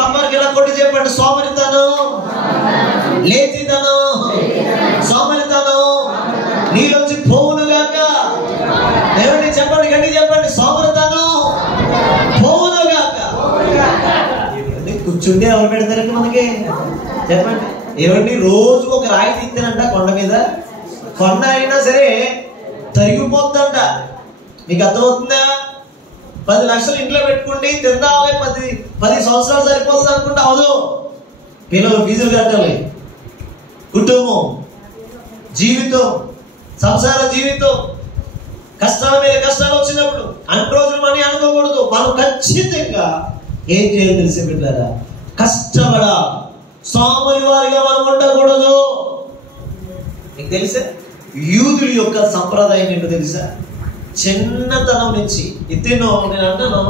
పక్కకి ఇలా కొట్టి చెప్పండి, సోమరితనం, లేచితనం, సోమరితనం నీలోంచి పోవును గాక. ఏమండి చెప్పండి, గట్టి చెప్పండి, సోమరితనం పోవును గాక. కూర్చుంటే ఎవరు పెడతారండి మనకి? చెప్పండి. ఏమండి రోజు ఒక రాయి తింటానంట కొండ మీద, కొండ అయినా సరే తరిగిపోతుందంట. మీకు అర్థమవుతుందా? 10 లక్షలు ఇంట్లో పెట్టుకుంటే తిందామే 10 సంవత్సరాలు సరిపోతుంది అనుకుంటే అవదు. పిల్లలు ఫీజులు కట్టాలి, కుటుంబం, జీవితం, సంసార జీవితం, కష్టాల మీద కష్టాలు వచ్చినప్పుడు అన్ని రోజులు మనీ అనుకోకూడదు. మనం ఖచ్చితంగా ఏం చేయాలి తెలిసి పెట్టారా? కష్టపడా. సోమరి వారిగా మనం ఉండకూడదు. మీకు తెలుసా యూదుల యొక్క సంప్రదాయం ఏంటో తెలుసా? చిన్నతనం నుంచి నేను అంటాను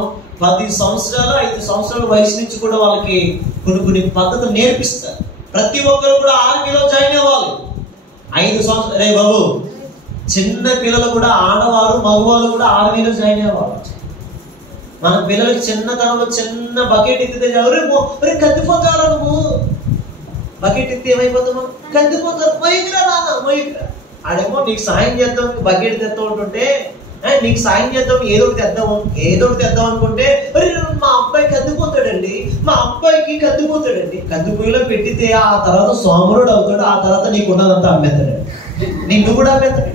10 సంవత్సరాలు 5 సంవత్సరాల వయసు నుంచి కూడా వాళ్ళకి కొన్ని పద్ధతులు నేర్పిస్తారు. ప్రతి ఒక్కరు కూడా ఆర్మీలో జాయిన్ అవ్వాలి. 5 సంవత్సరాలు. రే బాబు, చిన్న పిల్లలు కూడా, ఆడవారు మగవాళ్ళు కూడా ఆర్మీలో జాయిన్ అవ్వాలి. మన పిల్లలకి చిన్నతనంలో చిన్న బకెట్ ఎత్తితే ఎవరు కత్తిపోతారా? నువ్వు బకెట్ ఎత్తి ఏమైపోతావు? కత్తిపోతారు. మైకురా నాన్న, మైకురా. ఆడేమో నీకు సాయం చేద్దాం, బకెట్ తెస్తా ఉంటుంటే నీకు సాయం చేద్దాం, ఏదో ఒకటి తెద్దాం అనుకుంటే మా అబ్బాయి కద్దిపోతాడండి, మా అబ్బాయికి కద్దిపోతాడండి. కద్దిపోయిలో పెట్టితే ఆ తర్వాత సోమరుడు అవుతాడు. ఆ తర్వాత నీకున్నదంతా అమ్మేస్తాడు, నిన్ను కూడా అమ్మేస్తాడు.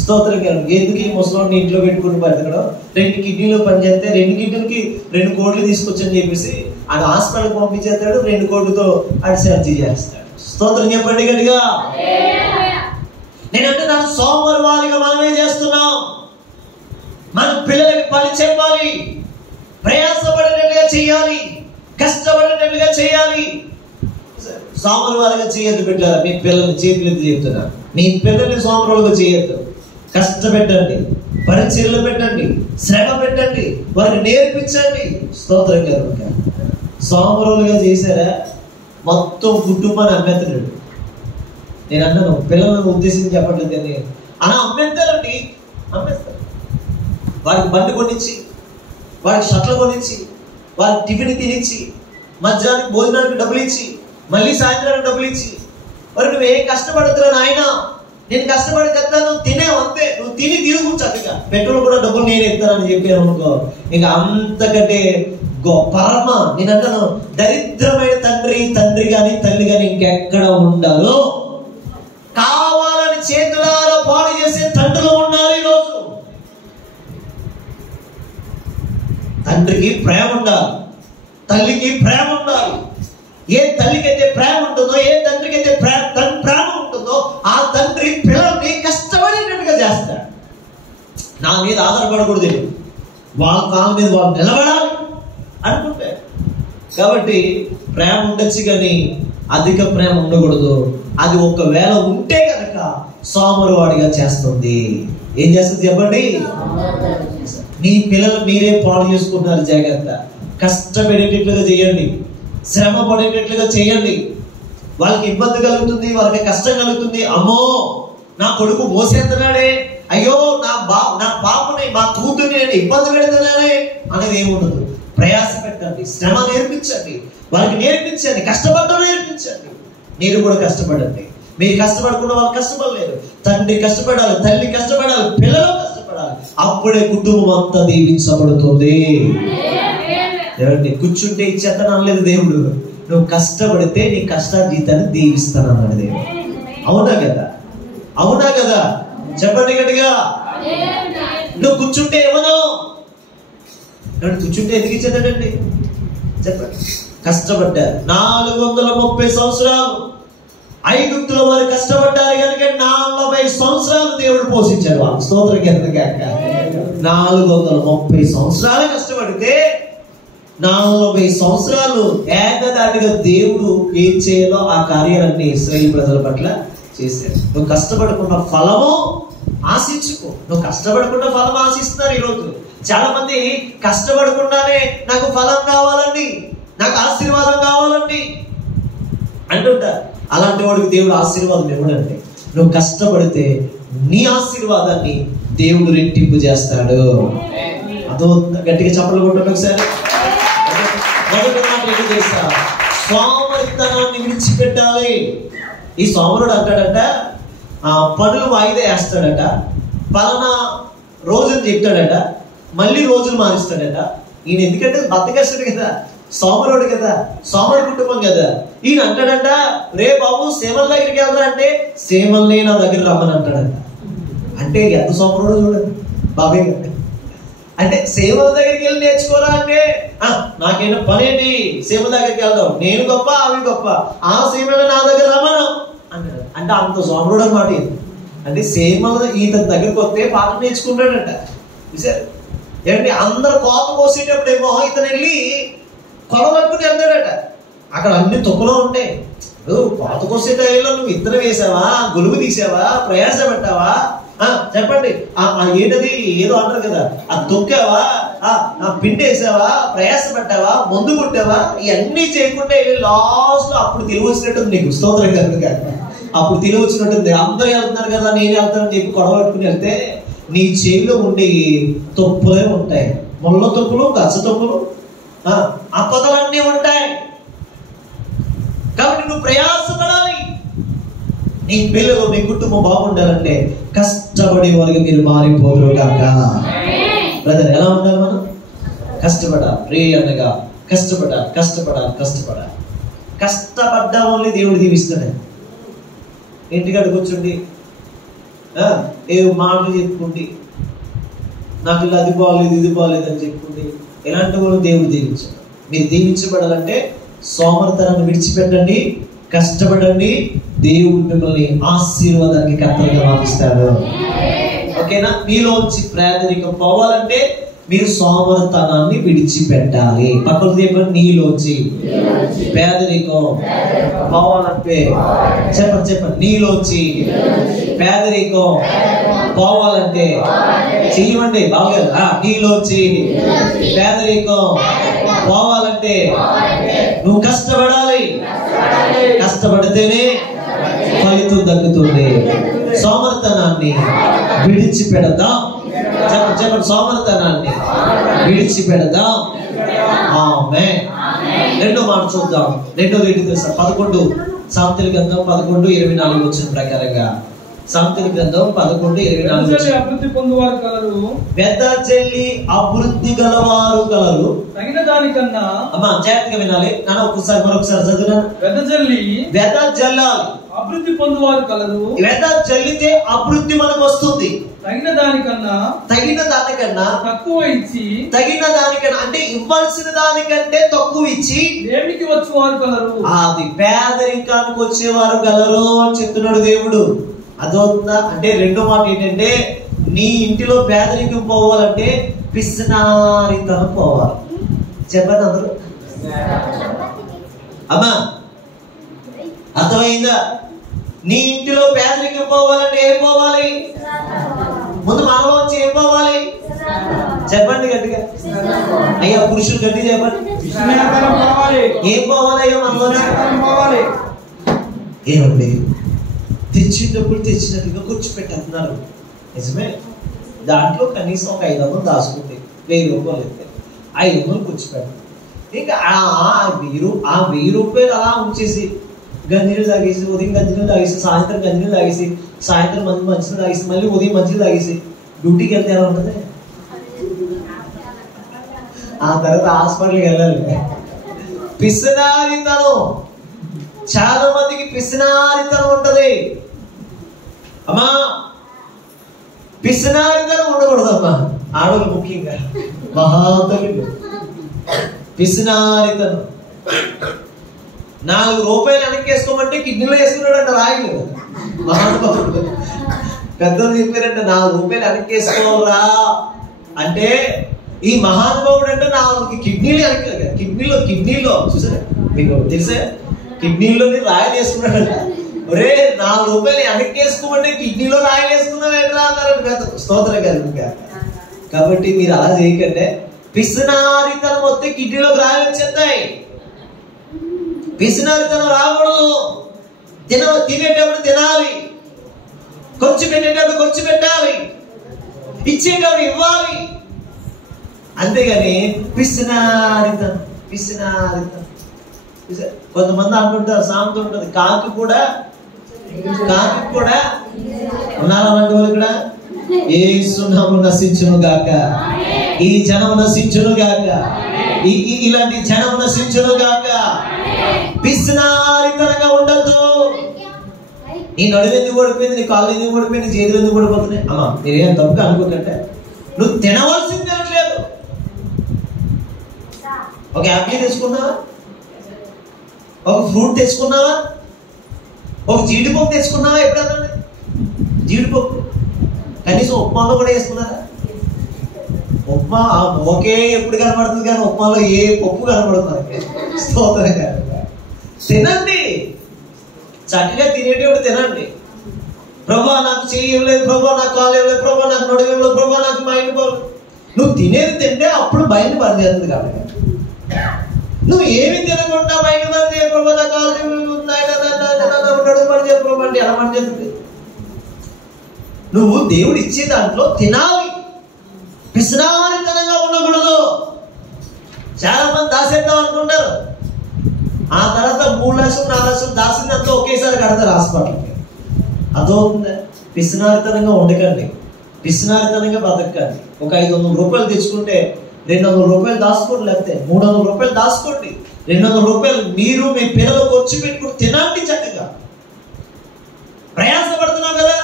స్తోత్రం గారు. ఎందుకు ఈ ముసలోని ఇంట్లో పెట్టుకుని బతకడం? 2 కిడ్నీలు పనిచేస్తే 2 కిడ్నీలకి 2 కోట్లు తీసుకొచ్చని చెప్పేసి ఆడు హాస్పిటల్కి పంపించేస్తాడు. 2 కోట్లతో ఆడు సర్జరీ చేస్తాడు. స్తోత్రం చెప్పండి గట్టిగా. నేనంటే నన్ను సోమవారి వారిగా మనమే చేస్తున్నాం. మన పిల్లలకి పని చెప్పాలి, ప్రయాసపడేటట్లుగా చేయాలి, కష్టపడేటట్లుగా చేయాలి. సోమవారి వారిగా చేయొద్దు పెట్టారా? మీ పిల్లల్ని చేతులెత్తి చెప్తున్నా, మీ పిల్లల్ని సోమవారులుగా చేయొద్దు. కష్టపెట్టండి, పరిచర్యలు పెట్టండి, శ్రమ పెట్టండి, వారిని నేర్పించండి. స్తోత్రం కనుక సోమవారులుగా చేశారా మొత్తం కుటుంబాన్ని అమ్మేస్తున్నాడు. నేను అన్నాను, పిల్లలను ఉద్దేశించి చెప్పట్లేదు కానీ అలా అమ్మేస్తారండి, అమ్మేస్తారు. వారికి బండి కొనిచ్చి, వారికి షర్ట్లు కొనిచ్చి, వారికి టిఫిన్ తినిచ్చి, మధ్యాహ్నానికి భోజనానికి డబ్బులు ఇచ్చి, మళ్ళీ సాయంత్రానికి డబ్బులు ఇచ్చి, మరి నువ్వేం కష్టపడుతున్నా నాయన, నేను కష్టపడి తెస్తాను, తినేవు అంతే, నువ్వు తిని కూర్చోక పెట్రోల్ కూడా డబ్బులు నేను ఇస్తానని చెప్పాను అనుకో, ఇంకా అంతకంటే పరమ నేనంటాను దరిద్రమైన తండ్రి కానీ తల్లి కానీ ఇంకెక్కడ ఉండాలో. కావాలని చేతులారా పాడు చేసే తండ్రులు ఉన్నారు ఈరోజు. తండ్రికి ప్రేమ ఉండాలి, తల్లికి ప్రేమ ఉండాలి. ఏ తల్లికైతే ప్రేమ ఉంటుందో, ఏ తండ్రికైతే ప్రేమ ఉంటుందో, ఆ తండ్రి పిల్లల్ని కష్టపడేటట్టుగా చేస్తాడు. నా మీద ఆధారపడకూడదు, వాళ్ళ కాళ్ళ మీద వాళ్ళు నిలబడాలి అనుకుంటే. కాబట్టి ప్రేమ ఉండొచ్చు కానీ అధిక ప్రేమ ఉండకూడదు. అది ఒకవేళ ఉంటే కనుక సోమరువాడిగా చేస్తుంది. ఏం చేస్తుంది చెప్పండి? మీ పిల్లలు మీరే పాడు చేసుకుంటున్నారు. జాగ్రత్త. కష్టపడేటట్లుగా చేయండి, శ్రమ పడేటట్లుగా చేయండి. వాళ్ళకి ఇబ్బంది కలుగుతుంది, వాళ్ళకి కష్టం కలుగుతుంది. అమ్మో నా కొడుకు మోసేస్తున్నాడే, అయ్యో నా పాపని మా కూతుర్ని నేను ఇబ్బంది పెడుతున్నానే అనేది ఏముండదు. ప్రయాస పెట్టండి, శ్రమ నేర్పించండి, వారికి నేర్పించండి, కష్టపడడం నేర్పించండి. మీరు కూడా కష్టపడండి. మీరు కష్టపడకుండా వాళ్ళు కష్టపడలేరు. తండ్రి కష్టపడాలి, తల్లి కష్టపడాలి, పిల్లలు కష్టపడాలి. అప్పుడే కుటుంబం అంతా దీవించబడుతుంది. కూర్చుంటే ఇచ్చేస్తాను అనలేదు దేవుడు. నువ్వు కష్టపడితే నీ కష్టార్జితాన్ని దీవిస్తాను అన్నాడు దేవుడు. అవునా కదా? అవునా కదా? చెప్పండి గట్టిగా. నువ్వు కూర్చుంటే ఏమనో, కూర్చుంటే ఎందుకు ఇచ్చేదాడండి చెప్పండి. కష్టపడ్డారు 430 సంవత్సరాలు ఐగుప్తులో వారు కష్టపడ్డారు కనుక 40 సంవత్సరాలు దేవుడు పోషించాడు వాళ్ళు. స్తోత్రం కనుక 430 సంవత్సరాలు కష్టపడితే 40 సంవత్సరాలు ఏకదాటిగా దేవుడు ఏం చేయాలో ఆ కార్యాలన్నీ ఇశ్రాయేలు ప్రజల పట్ల చేశాడు. నువ్వు కష్టపడకుండా ఫలము ఆశించుకో. నువ్వు కష్టపడకుండా ఫలం ఆశిస్తున్నారు ఈరోజు చాలా మంది. కష్టపడకుండానే నాకు ఫలం కావాలండి, నాకు ఆశీర్వాదం కావాలండి అంటుంటారు. అలాంటి వాడికి దేవుడు ఆశీర్వాదం ఇవ్వడండి. నువ్వు కష్టపడితే నీ ఆశీర్వాదాన్ని దేవుడు రెట్టింపు చేస్తాడు. అదో గట్టిగా చప్పట్లు కొట్టండి ఒకసారి. మొదటి మాట తెలుసా? సోమరితనాన్ని విడిచిపెట్టాలి. ఈ సోమరుడు అంటాడట, పనులు వాయిదా వేస్తాడట, పలానా రోజులు చెప్తాడట, మళ్ళీ రోజులు మారుస్తాడట. ఈయన ఎందుకంటే బద్దకస్తుడు కదా, సోమరుడు కదా, సోమరుడు కుటుంబం కదా. ఈయన అంటాడంట, రే బాబు సేమల దగ్గరికి వెళ్తారా అంటే సేమల్ని నా దగ్గర రమ్మని అంటాడంట. అంటే ఎంత సోమరుడు చూడండి బాబాయ్ గారు. అంటే సేమల దగ్గరికి వెళ్ళి నేర్చుకోరా అంటే నాకేనా పనేంటి, సేమల దగ్గరికి వెళ్దాం, నేను గొప్ప అవి గొప్ప, ఆ సేమల నా దగ్గర రమ్మను అంటాడు. అంటే అంత సోమరుడు అన్నమాట. అంటే సేమల ఈతని దగ్గరికి వస్తే పాట నేర్చుకుంటాడంట. చూసారు ఏంటి, అందరు కోత కోసేటప్పుడేమో ఇతను వెళ్ళి కొల పట్టుకుని వెళ్తాడట. అక్కడ అన్ని తొక్కులో ఉంటాయి. కోత కోసే టైంలో నువ్వు ఇత్తనం వేసావా, గొలుగు తీసావా, ప్రయాస పెట్టావా, చెప్పండి, ఏంటది ఏదో అంటారు కదా, ఆ తొక్కావా, పిండి వేసావా, ప్రయాస పెట్టావా, మందు కొట్టావా, ఇవన్నీ చేయకుండా లాస్ట్ లో అప్పుడు తెలివి వచ్చినట్టుంది నీకు. స్తోత్రం కనుక అప్పుడు తెలివి వచ్చినట్టుంది. అందరూ వెళ్తున్నారు కదా నేను వెళ్తానని చెప్పి గొడవ పట్టుకుని వెళ్తే నీ చెవిలో ఉండే తొప్పులే ఉంటాయి, ముళ్ళ తొప్పులు, గచ్చ తొప్పులు, అపదలన్నీ ఉంటాయి. కాబట్టి నువ్వు ప్రయాసపడాలి. నీ పిల్లలు, నీ కుటుంబం బాగుండాలంటే కష్టపడే వారికి మీరు మారిపోదురు కాక. బ్రదర్ ఎలా ఉండాలి? మనం కష్టపడాలి. రే అనగా కష్టపడాలి, కష్టపడాలి, కష్టపడాలి. కష్టపడ్డా వాళ్ళని దేవుడు దీవిస్తాడు. ఇంటికాడ కూర్చోండి, ఏ మాటలు చెప్పుకోండి, నాకు ఇలా అది బాగలేదు ఇది బాగలేదు అని చెప్పుకోండి, ఎలాంటి వాళ్ళు దేవుడు దీవించాడు. మీరు దీవించబడాలంటే సోమరితనాన్ని విడిచిపెట్టండి, కష్టపడండి. దేవుడు మిమ్మల్ని ఆశీర్వాదానికి కర్తగా మారుస్తాడు. ఓకేనా? మీలోంచి పేదరికం పోవాలంటే మీరు సోమరితనాన్ని విడిచిపెట్టాలి. పక్కన చెప్పండి, నీలోంచి పేదరికం పోవాలంటే చెప్పండి, నీలోంచి పేదరికం పోవాలంటే చెయ్యమండి బాగా. నీలోంచి పేదరికం పోవాలంటే నువ్వు కష్టపడాలి. కష్టపడితేనే ఫలితం దక్కుతుంది. సోమరితనాన్ని విడిచిపెడదాం. చెప్పండి, సోమరితనాన్ని విడిచిపెడదాం. ఆమేన్. రెండో మాట చూద్దాం. రెండోది ఏంటి తెలుసా? 11 సామెతల గ్రంథం 11:24 వచ్చిన ప్రకారంగా, సామెతల గ్రంథం 11:24 అభివృద్ధి పొందువారు కలరు, వెదజల్లి అభివృద్ధి గలవారు కలరు. తగిన దానికన్నా, అమ్మా జాగ్రత్తగా వినాలి నాన్న, మరొకసారి చదువునా. వెదజల్లాలి, అభివృద్ధి పొందువారు కలరు. వెదజల్లితే అభివృద్ధి మనకు వస్తుంది. తగిన దానికన్నా తక్కువ ఇచ్చి, తగిన దానికన్నా అంటే ఇవ్వాల్సిన దానికంటే తక్కువ ఇచ్చి దేవునికి వచ్చేవారు కలరు. అది పేదరికానికి వచ్చేవారు కలరు అని చెప్తున్నాడు దేవుడు. అదవుతుందా? అంటే రెండో మాట ఏంటంటే, నీ ఇంటిలో పేదరికం పోవాలంటే పిసినారితనం పోవాలి. చెప్పండి అందరూ. అమ్మా అర్థమైందా? నీ ఇంటిలో పేదరికం పోవాలంటే ఏం పోవాలి? ముందు మనలోంచి ఏం పోవాలి? చెప్పండి గట్టిగా. అయ్యా పురుషులు గట్టి చెప్పండి, ఏం పోవాలి? అయ్యా మనలోంచి ఏమండి? తెచ్చినప్పుడు తెచ్చినట్టుగా కూర్చోపెట్టేస్తున్నారు. నిజమే, దాంట్లో కనీసం ఒక 500 దాచుకుంటే 1000 రూపాయలు అయితే 500 కూర్చోపెట్టాలి. ఇంకా ఆ 1000 రూపాయలు అలా ఉంచేసి గంజినీళ్ళు తాగేసి, ఉదయం గంజినీళ్ళు తాగేసి, సాయంత్రం గంజినీళ్ళు తాగేసి, సాయంత్రం మంచిగా తాగేసి, మళ్ళీ ఉదయం మంచిగా తాగేసి డ్యూటీకి వెళ్తే ఎలా ఉంటుంది? ఆ తర్వాత హాస్పిటల్కి వెళ్ళాలి. పిసినారితనం, చాలా మందికి పిసినారితనం ఉంటది. అమ్మా పిసినారితనం ఉండకూడదమ్మా. ఆడవాళ్ళు ముఖ్యంగా మహాతల్లి పిసినారితనం. 4 రూపాయలు వెనక్కేసుకోమంటే కిడ్నీలో వేసుకున్నాడంట రాయిలు. మహానుభావుడు పెద్దలు చెప్పారంటే 4 రూపాయలు వెనక్కేసుకోరా అంటే, ఈ మహానుభావుడు అంటే 4 కిడ్నీలో చూసారా? మీకు తెలుసా? కిడ్నీలోని రాయలు వేసుకున్నాడంట. ఒరే 4 రూపాయలు వెనక్కేసుకోమంటే కిడ్నీలో రాయలు వేసుకున్నావు ఏంట్రా అన్నారంట పెద్ద. స్తోత్రం గారు. కాబట్టి మీరు అలా చేయకండి. పిసినారితనం వస్తే కిడ్నీలోకి రాయలు వచ్చేస్తాయి. పిసినారితనం రాకూడదు. తినేటప్పుడు తినాలి, కొంచెం పెట్టేటప్పుడు కొంచెం పెట్టాలి, ఇచ్చేటప్పుడు ఇవ్వాలి. అంతేగాని పిసినారితనం కొంతమంది అంటుంటారు, సామెత ఉంటుంది, కాకి కూడా ఉన్నారా అలాంటి వాళ్ళు ఇక్కడ? యేసు నామమున నశించును గాక, ఈ జనం నశించును గాక, ఇలాంటి జనం నశించును గాక. పిసినారితనంగా ఉండద్దు. నీ నడుము ఎందుకు పడిపోయింది, నీ కాళ్ళు ఎందుకు పడిపోయింది, నీ చేతులు ఎందుకు పడిపోతున్నాయి? అమ్మా మీరేం తప్పుగా అనుకోకంటే, నువ్వు తినవలసింది తినట్లేదు. ఒక యాపిల్ తెచ్చుకున్నావా, ఒక ఫ్రూట్ తెచ్చుకున్నావా, ఒక జీడిపప్పు తెచ్చుకున్నావా? ఎప్పుడన్నా జీడిపప్పు కనీసం ఉప్మాలో కూడా వేసుకున్నారా? ఉప్మా ఒకే ఎప్పుడు కనబడుతుంది కానీ ఉప్మాలో ఏ పప్పు కనబడుతుంది? స్తోత్రంగా తినండి, చక్కగా తినేటప్పుడు తినండి. ప్రభా నాకు చెయ్యి ఇవ్వలేదు, ప్రభా నాకు కాలు ఇవ్వలేదు, ప్రభా నాకు నడుము ఇవ్వలేదు, ప్రభా నాకు మైండ్ పోలేదు. నువ్వు తినేది తింటే అప్పుడు బయట పనిచేస్తుంది కాబట్టి. నువ్వు ఏమి తినకుండా బయట పడితే ప్రభా నా కాలు నడుము పనిచేది ప్రభా అంటే ఎలా పనిచేస్తుంది? నువ్వు దేవుడు ఇచ్చే దాంట్లో తినాలి, పిసినారితనంగా ఉండకూడదు. చాలా మంది దాసేద్దాం అనుకుంటారు, ఆ తర్వాత 3 లక్షలు 4 లక్షలు దాసిందంతా ఒకేసారి కడతారు హాస్పిటల్కి. అదవుతుందా? పిసినారితనంగా ఉండకండి, పిసినారితనంగా బతకండి. ఒక 500 రూపాయలు తెచ్చుకుంటే 200 రూపాయలు దాచుకోండి, లేకపోతే 300 రూపాయలు దాచుకోండి. 200 రూపాయలు మీరు మీ పిల్లలకు వచ్చి పెట్టుకుని తినండి. చక్కగా ప్రయాసపడుతున్నావు కదా,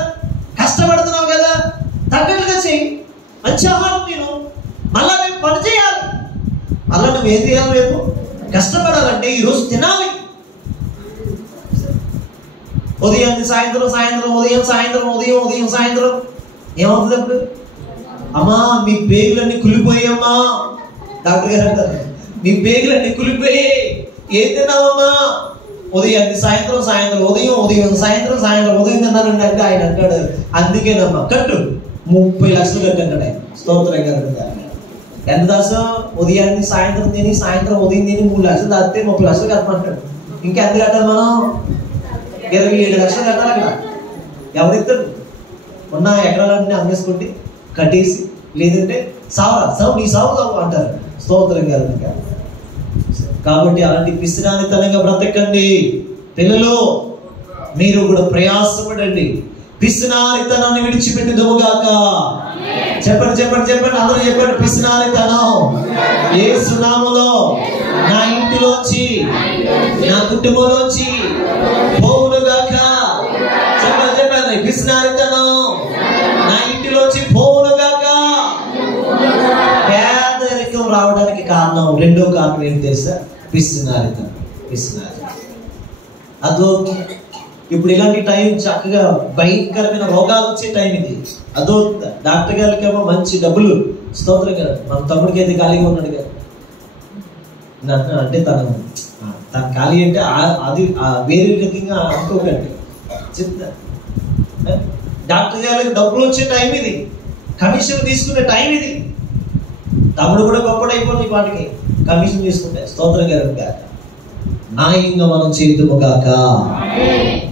కష్టపడుతున్నావు కదా, తగ్గట్టుగా చెయ్యి. మంచి ఆహారం తిను. మళ్ళా రేపు పని చేయాలి. మళ్ళా నువ్వు ఏం చేయాలి? రేపు కష్టపడాలంటే ఈరోజు తినాలి. ఉదయాన్ని సాయంత్రం, సాయంత్రం ఉదయం, సాయంత్రం ఉదయం, ఉదయం సాయంత్రం ఏమవుతుంది అప్పుడు? అమ్మా మీ పేగులన్నీ కులిపోయామ్మా, డాక్టర్ గారు అంటారు, మీ పేగులన్నీ కులిపోయాయి, ఏం తిన్నావమ్మా? ఉదయాన్ని సాయంత్రం, సాయంత్రం ఉదయం, ఉదయం సాయంత్రం, సాయంత్రం ఉదయం తిన్నానండి అంటే ఆయన అంటాడు, అందుకేనమ్మా కట్టు 30 లక్షలు కట్టు అంటాడు ఆయన. స్తోత్రం గారు ఎంత దాసం? ఉదయాన్ని సాయంత్రం తిని, సాయంత్రం ఉదయం తిని 3 లక్షలు దాటితే 30 లక్షలు కట్టమంటాడు. ఇంకెంత కట్టాలి మనం? 27 లక్షలు కట్టాలి కదా. ఎవరిస్తాడు? ఉన్న ఎకరాలన్నీ అమ్మేసుకుంటే కట్టేసి, లేదంటే సావు నీ సావు అంటారు. స్తోత్రం గారు. కాబట్టి అలాంటి పిసినారితనంగా బ్రతకండి. పిల్లలు మీరు కూడా ప్రయాసపడండి, పిసినారితనాన్ని విడిచిపెట్టుదుముగాక. చెప్పండి చెప్పండి చెప్పండి, అందరూ చెప్పండి. పిసినారితనం యేసు నామములో నా ఇంటిలోంచి, నా కుటుంబంలోంచి పోవునుగాక. చెప్పండి చెప్పండి, పిసినారితనం నా ఇంటిలోంచి పోవునుగాక. పేదరికం రావడానికి కారణం, రెండో కారణం ఏంటి తెలుసా? పిసినారితనం. అదో ఇప్పుడు ఇలాంటి టైం చక్కగా భయంకరమైన రోగాలు వచ్చే టైం ఇది. అదో డాక్టర్ గారికి ఏమో మంచి డబ్బులు. స్తోత్రం గారు మన తమ్ముడికి అయితే ఖాళీగా ఉన్నాడు కదా అంటే తన ఖాళీ అంటే అది వేరే రకంగా అనుకోకండి. చెప్తా, డాక్టర్ గారికి డబ్బులు వచ్చే టైం ఇది, కమిషన్ తీసుకునే టైం ఇది. తమ్ముడు కూడా గొప్పడు అయిపోతుంది వాటికి కమిషన్ తీసుకుంటే. స్తోత్రం గారు గాక. న్యాయంగా మనం చేద్దుము గాక.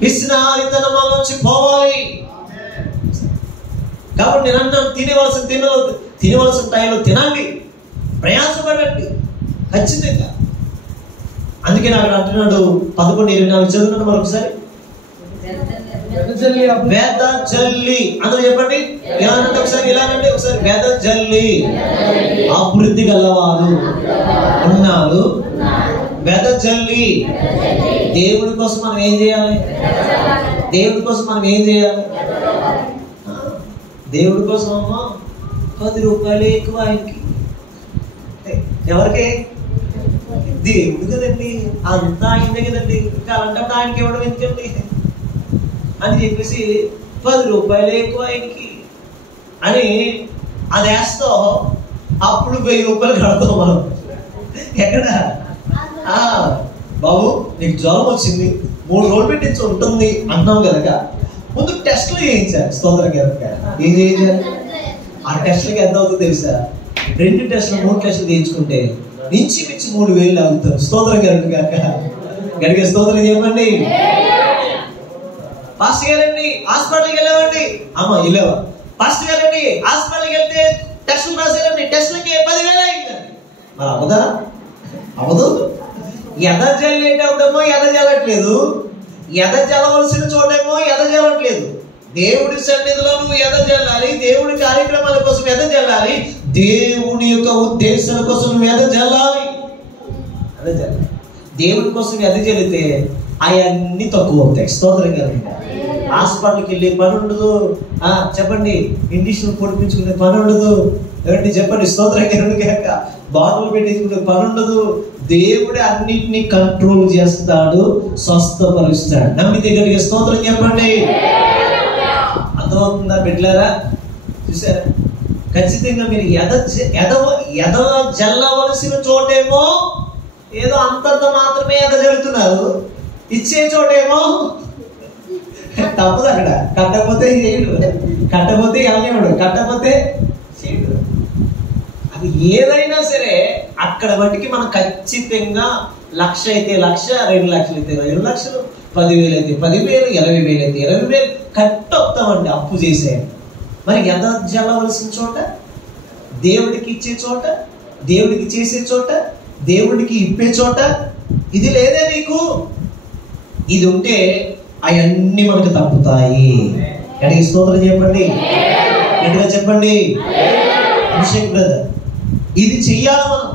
పిసినారితనం నుంచి పోవాలి. కాబట్టి నేను అంటాను, తినవలసిన టైంలో తినండి, ప్రయాసపడండి ఖచ్చితంగా. అందుకే నాకు అంటున్నాడు 11:24 చదువుతున్నాను మరొకసారి. వెదజల్లి, అందరూ చెప్పండి ఇలానంటే ఒకసారి, ఇలానంటే ఒకసారి. వెదజల్లి అభివృద్ధి గలవారు ఉన్నారు. వెదజల్లి దేవుడి కోసం మనం ఏం చేయాలి? దేవుడి కోసం మనం ఏం చేయాలి? దేవుడి కోసం అమ్మా 10 రూపాయలు ఎక్కువ ఆయనకి. ఎవరికి? దేవుడు కదండి, అంతా ఆయనే కదండి, ఇంకా అలాంటప్పుడు ఆయనకి ఇవ్వడం ఎందుకండి అని చెప్పేసి 10 రూపాయలు ఎక్కువ ఆయనకి అని అది వేస్తావు. అప్పుడు 1000 రూపాయలు కడతావు మనం. ఎక్కడ? బాబు నీకు జ్వరం వచ్చింది, 3 రోజులు పెట్టించి ఉంటుంది అంటున్నావు కనుక ముందు టెస్ట్లు చేయించాలి. స్తోత్రం కనుక ఏం చేయించాలి? ఆ టెస్ట్లకి ఎంత అవుతుందో తెలుసా? 2 టెస్టులు 3 టెస్టులు చేయించుకుంటే మించి 3000 అవుతారు. స్తోత్రం కనుక గడిగే స్తోత్రం చెప్పండి. పాస్టర్ గారండి హాస్పిటల్కి వెళ్ళామండి, అమ్మ వెళ్ళావా? పాస్టర్ గారండి హాస్పిటల్కి వెళ్తే టెస్టులు రాశారండి, టెస్టులకి 10,000 అయిందండి. మరి అవదా? అవదు. ఎదజల్లేటప్పుడేమో ఎదజల్లట్లేదు, ఎదజల్లవలసిన చోటేమో ఎదజల్లట్లేదు. దేవుడి సన్నిధిలో నువ్వు ఎదజల్లాలి, దేవుడి కార్యక్రమాల కోసం ఎదజల్లాలి, దేవుని యొక్క ఉద్దేశాల కోసం నువ్వు ఎదజల్లాలి. ఎదజల్లాలి. దేవుడి కోసం ఎదజల్లితే అవన్నీ తక్కువ అవుతాయి. స్తోత్రం కదండి. హాస్పిటల్కి వెళ్ళే పని ఉండదు, చెప్పండి, ఇండిషన్ పొడిపించుకునే పని ఉండదు, ఏమండి చెప్పండి, స్తోత్రం కనుక బాటలు పెట్టించుకునే పని ఉండదు. దేవుడే అన్నిటినీ కంట్రోల్ చేస్తాడు, స్వస్థపరుస్తాడు. నమ్మితే గట్టిగా స్తోత్రం చెప్పండి. అర్థమవుతుందా బిడ్డలారా? చూసారా? ఖచ్చితంగా మీరు ఎద జల్లవలసిన చోటేమో ఏదో అంతంత మాత్రమే ఎదజల్లుతున్నారు, ఇచ్చే చోటేమో తప్పదు. అక్కడ కట్టకపోతే చేయడు, కట్టకపోతే ఎలాగేవాడు, కట్టకపోతే చేయడు. అది ఏదైనా సరే అక్కడ బట్టికి మనం ఖచ్చితంగా 1,00,000 అయితే 1,00,000, 2 లక్షలు అయితే 2 లక్షలు, 10,000 అయితే 10,000, 20,000 అయితే 20,000 కట్టొస్తామండి అప్పు చేసేయండి. మరి ఎంత జల్లవలసిన చోట, దేవుడికి ఇచ్చే చోట, దేవుడికి చేసే చోట, దేవుడికి ఇప్పే చోట ఇది లేదే నీకు. ఇది ఉంటే అవన్నీ మనకు తప్పుతాయి. గట్టిగా స్తోత్రం చెప్పండి, గట్టిగా చెప్పండి. అభిషేక్ బ్రదర్, ఇది చెయ్యాలి మనం.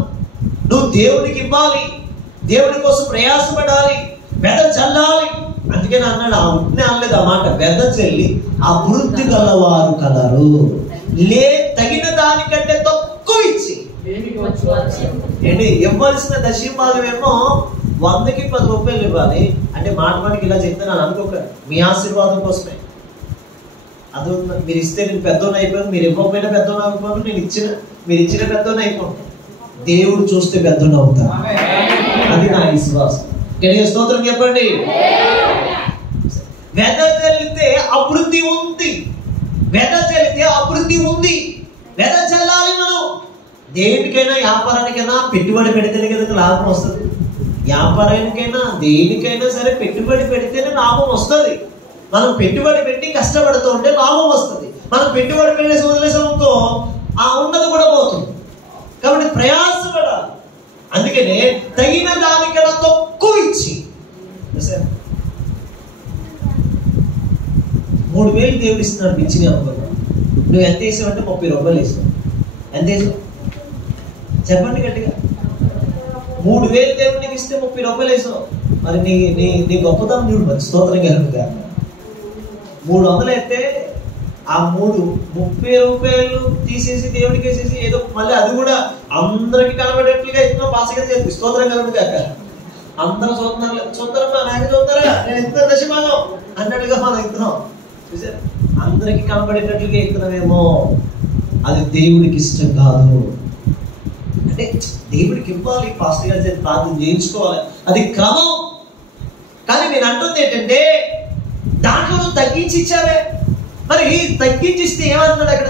నువ్వు దేవుడికి ఇవ్వాలి, దేవుడి కోసం ప్రయాసపడాలి, వెద చల్లాలి. అందుకని అన్నాడు, అనలేదు ఆ మాట, వెద చల్లి అభివృద్ధి గలవారు కలరు, తగిన దానికంటే తక్కువ ఇచ్చి. ఏంటి ఇవ్వాల్సిన దశీభాగం ఏమో 100కి 10 రూపాయలు ఇవ్వాలి అంటే మాటకి ఇలా చెప్తున్నాను అనుకోకండి, మీ ఆశీర్వాదం కోసమే. అది మీరు ఇస్తే నేను పెద్దోని అయిపోయాను, మీరు ఇవ్వకపోయినా పెద్దోని అయిపోయాను, మీరు ఇచ్చిన పెద్దోని అయిపోతాను. దేవుడు చూస్తే పెద్దోని అవుతాను, అది నా విశ్వాసం. గట్టిగా స్తోత్రం చెప్పండి. వెద చల్లితే అభివృద్ధి ఉంది, వెద చల్లితే అభివృద్ధి ఉంది. వెద చల్లాలి మనం. దేనికైనా, వ్యాపారానికైనా పెట్టుబడి పెడితేనే కదా లాభం వస్తుంది. వ్యాపారానికైనా దేనికైనా సరే పెట్టుబడి పెడితేనే లాభం వస్తుంది. మనం పెట్టుబడి పెట్టి కష్టపడుతూ ఉంటే లాభం వస్తుంది. మనం పెట్టుబడి పెట్టేసి వదిలేసామనుకో ఆ ఉన్నది కూడా పోతుంది. కాబట్టి ప్రయాసపడాలి. అందుకనే తగిన దానికన్నా తక్కువ ఇచ్చి 3,000 దేవుడు ఇస్తున్నాడు ఇచ్చిన అనుకున్నా. నువ్వు ఎంత వేసావంటే 30 రూపాయలు వేసావు. ఎంత వేసావు చెప్పండి గట్టిగా. 3,000 దేవుడికి ఇస్తే 30 రూపాయలు వేసావు. మరి నీ గొప్పతనం చూడు. మరి స్తోత్రం కలుగుతా. 300 అయితే ఆ 30 రూపాయలు తీసేసి దేవుడికి వేసేసి ఏదో మళ్ళీ అది కూడా అందరికి కనబడేట్లుగా ఇస్తున్నావు. పాసగా చేసి స్తోత్రం కలుగుతాక అందరూ చూస్తారా, నాకు చూస్తారా, నేను ఇస్తున్న దశమానం అన్నట్టుగా మనం ఇస్తున్నాం. చూసారు? అందరికి కనబడేటట్లుగా ఇస్తున్నామేమో, అది దేవుడికి ఇష్టం కాదు. అంటే దేవుడికి ఇవ్వాలి, పాస్టర్ గారు చేసి ప్రార్థన చేయించుకోవాలి, అది క్రమం. కానీ నేను అంటుంది ఏంటంటే దాంట్లో తగ్గించి ఇచ్చారే. మరి తగ్గించిస్తే ఏమన్నాడు అక్కడ?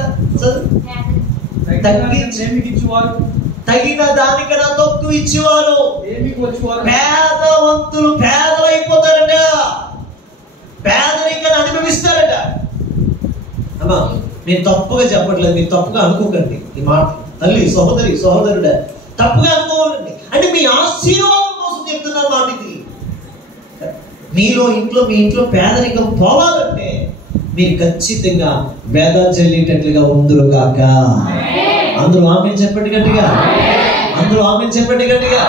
తగిన దానికన్నా తక్కువ ఇచ్చేవారు పేదవంతులు పేదలైపోతారట, పేదరికాన్ని అనుభవిస్తారట. అమ్మా నేను తప్పుగా చెప్పట్లేదు, మీరు తప్పుగా అనుకోకండి ఈ మాట. తల్లి, సహోదరుడా తప్పుగా అనుకోకండి. అంటే మీ ఆశీర్వాదం కోసం చెప్తున్నాను మాట ఇది. మీ ఇంట్లో పేదరికం పోవాలంటే మీరు ఖచ్చితంగా వేద చెల్లేటట్లుగా ఉందరు కాక. అందరూ ఆమెను చెప్పండి గట్టిగా, అందరూ ఆమెను చెప్పండి గట్టిగా.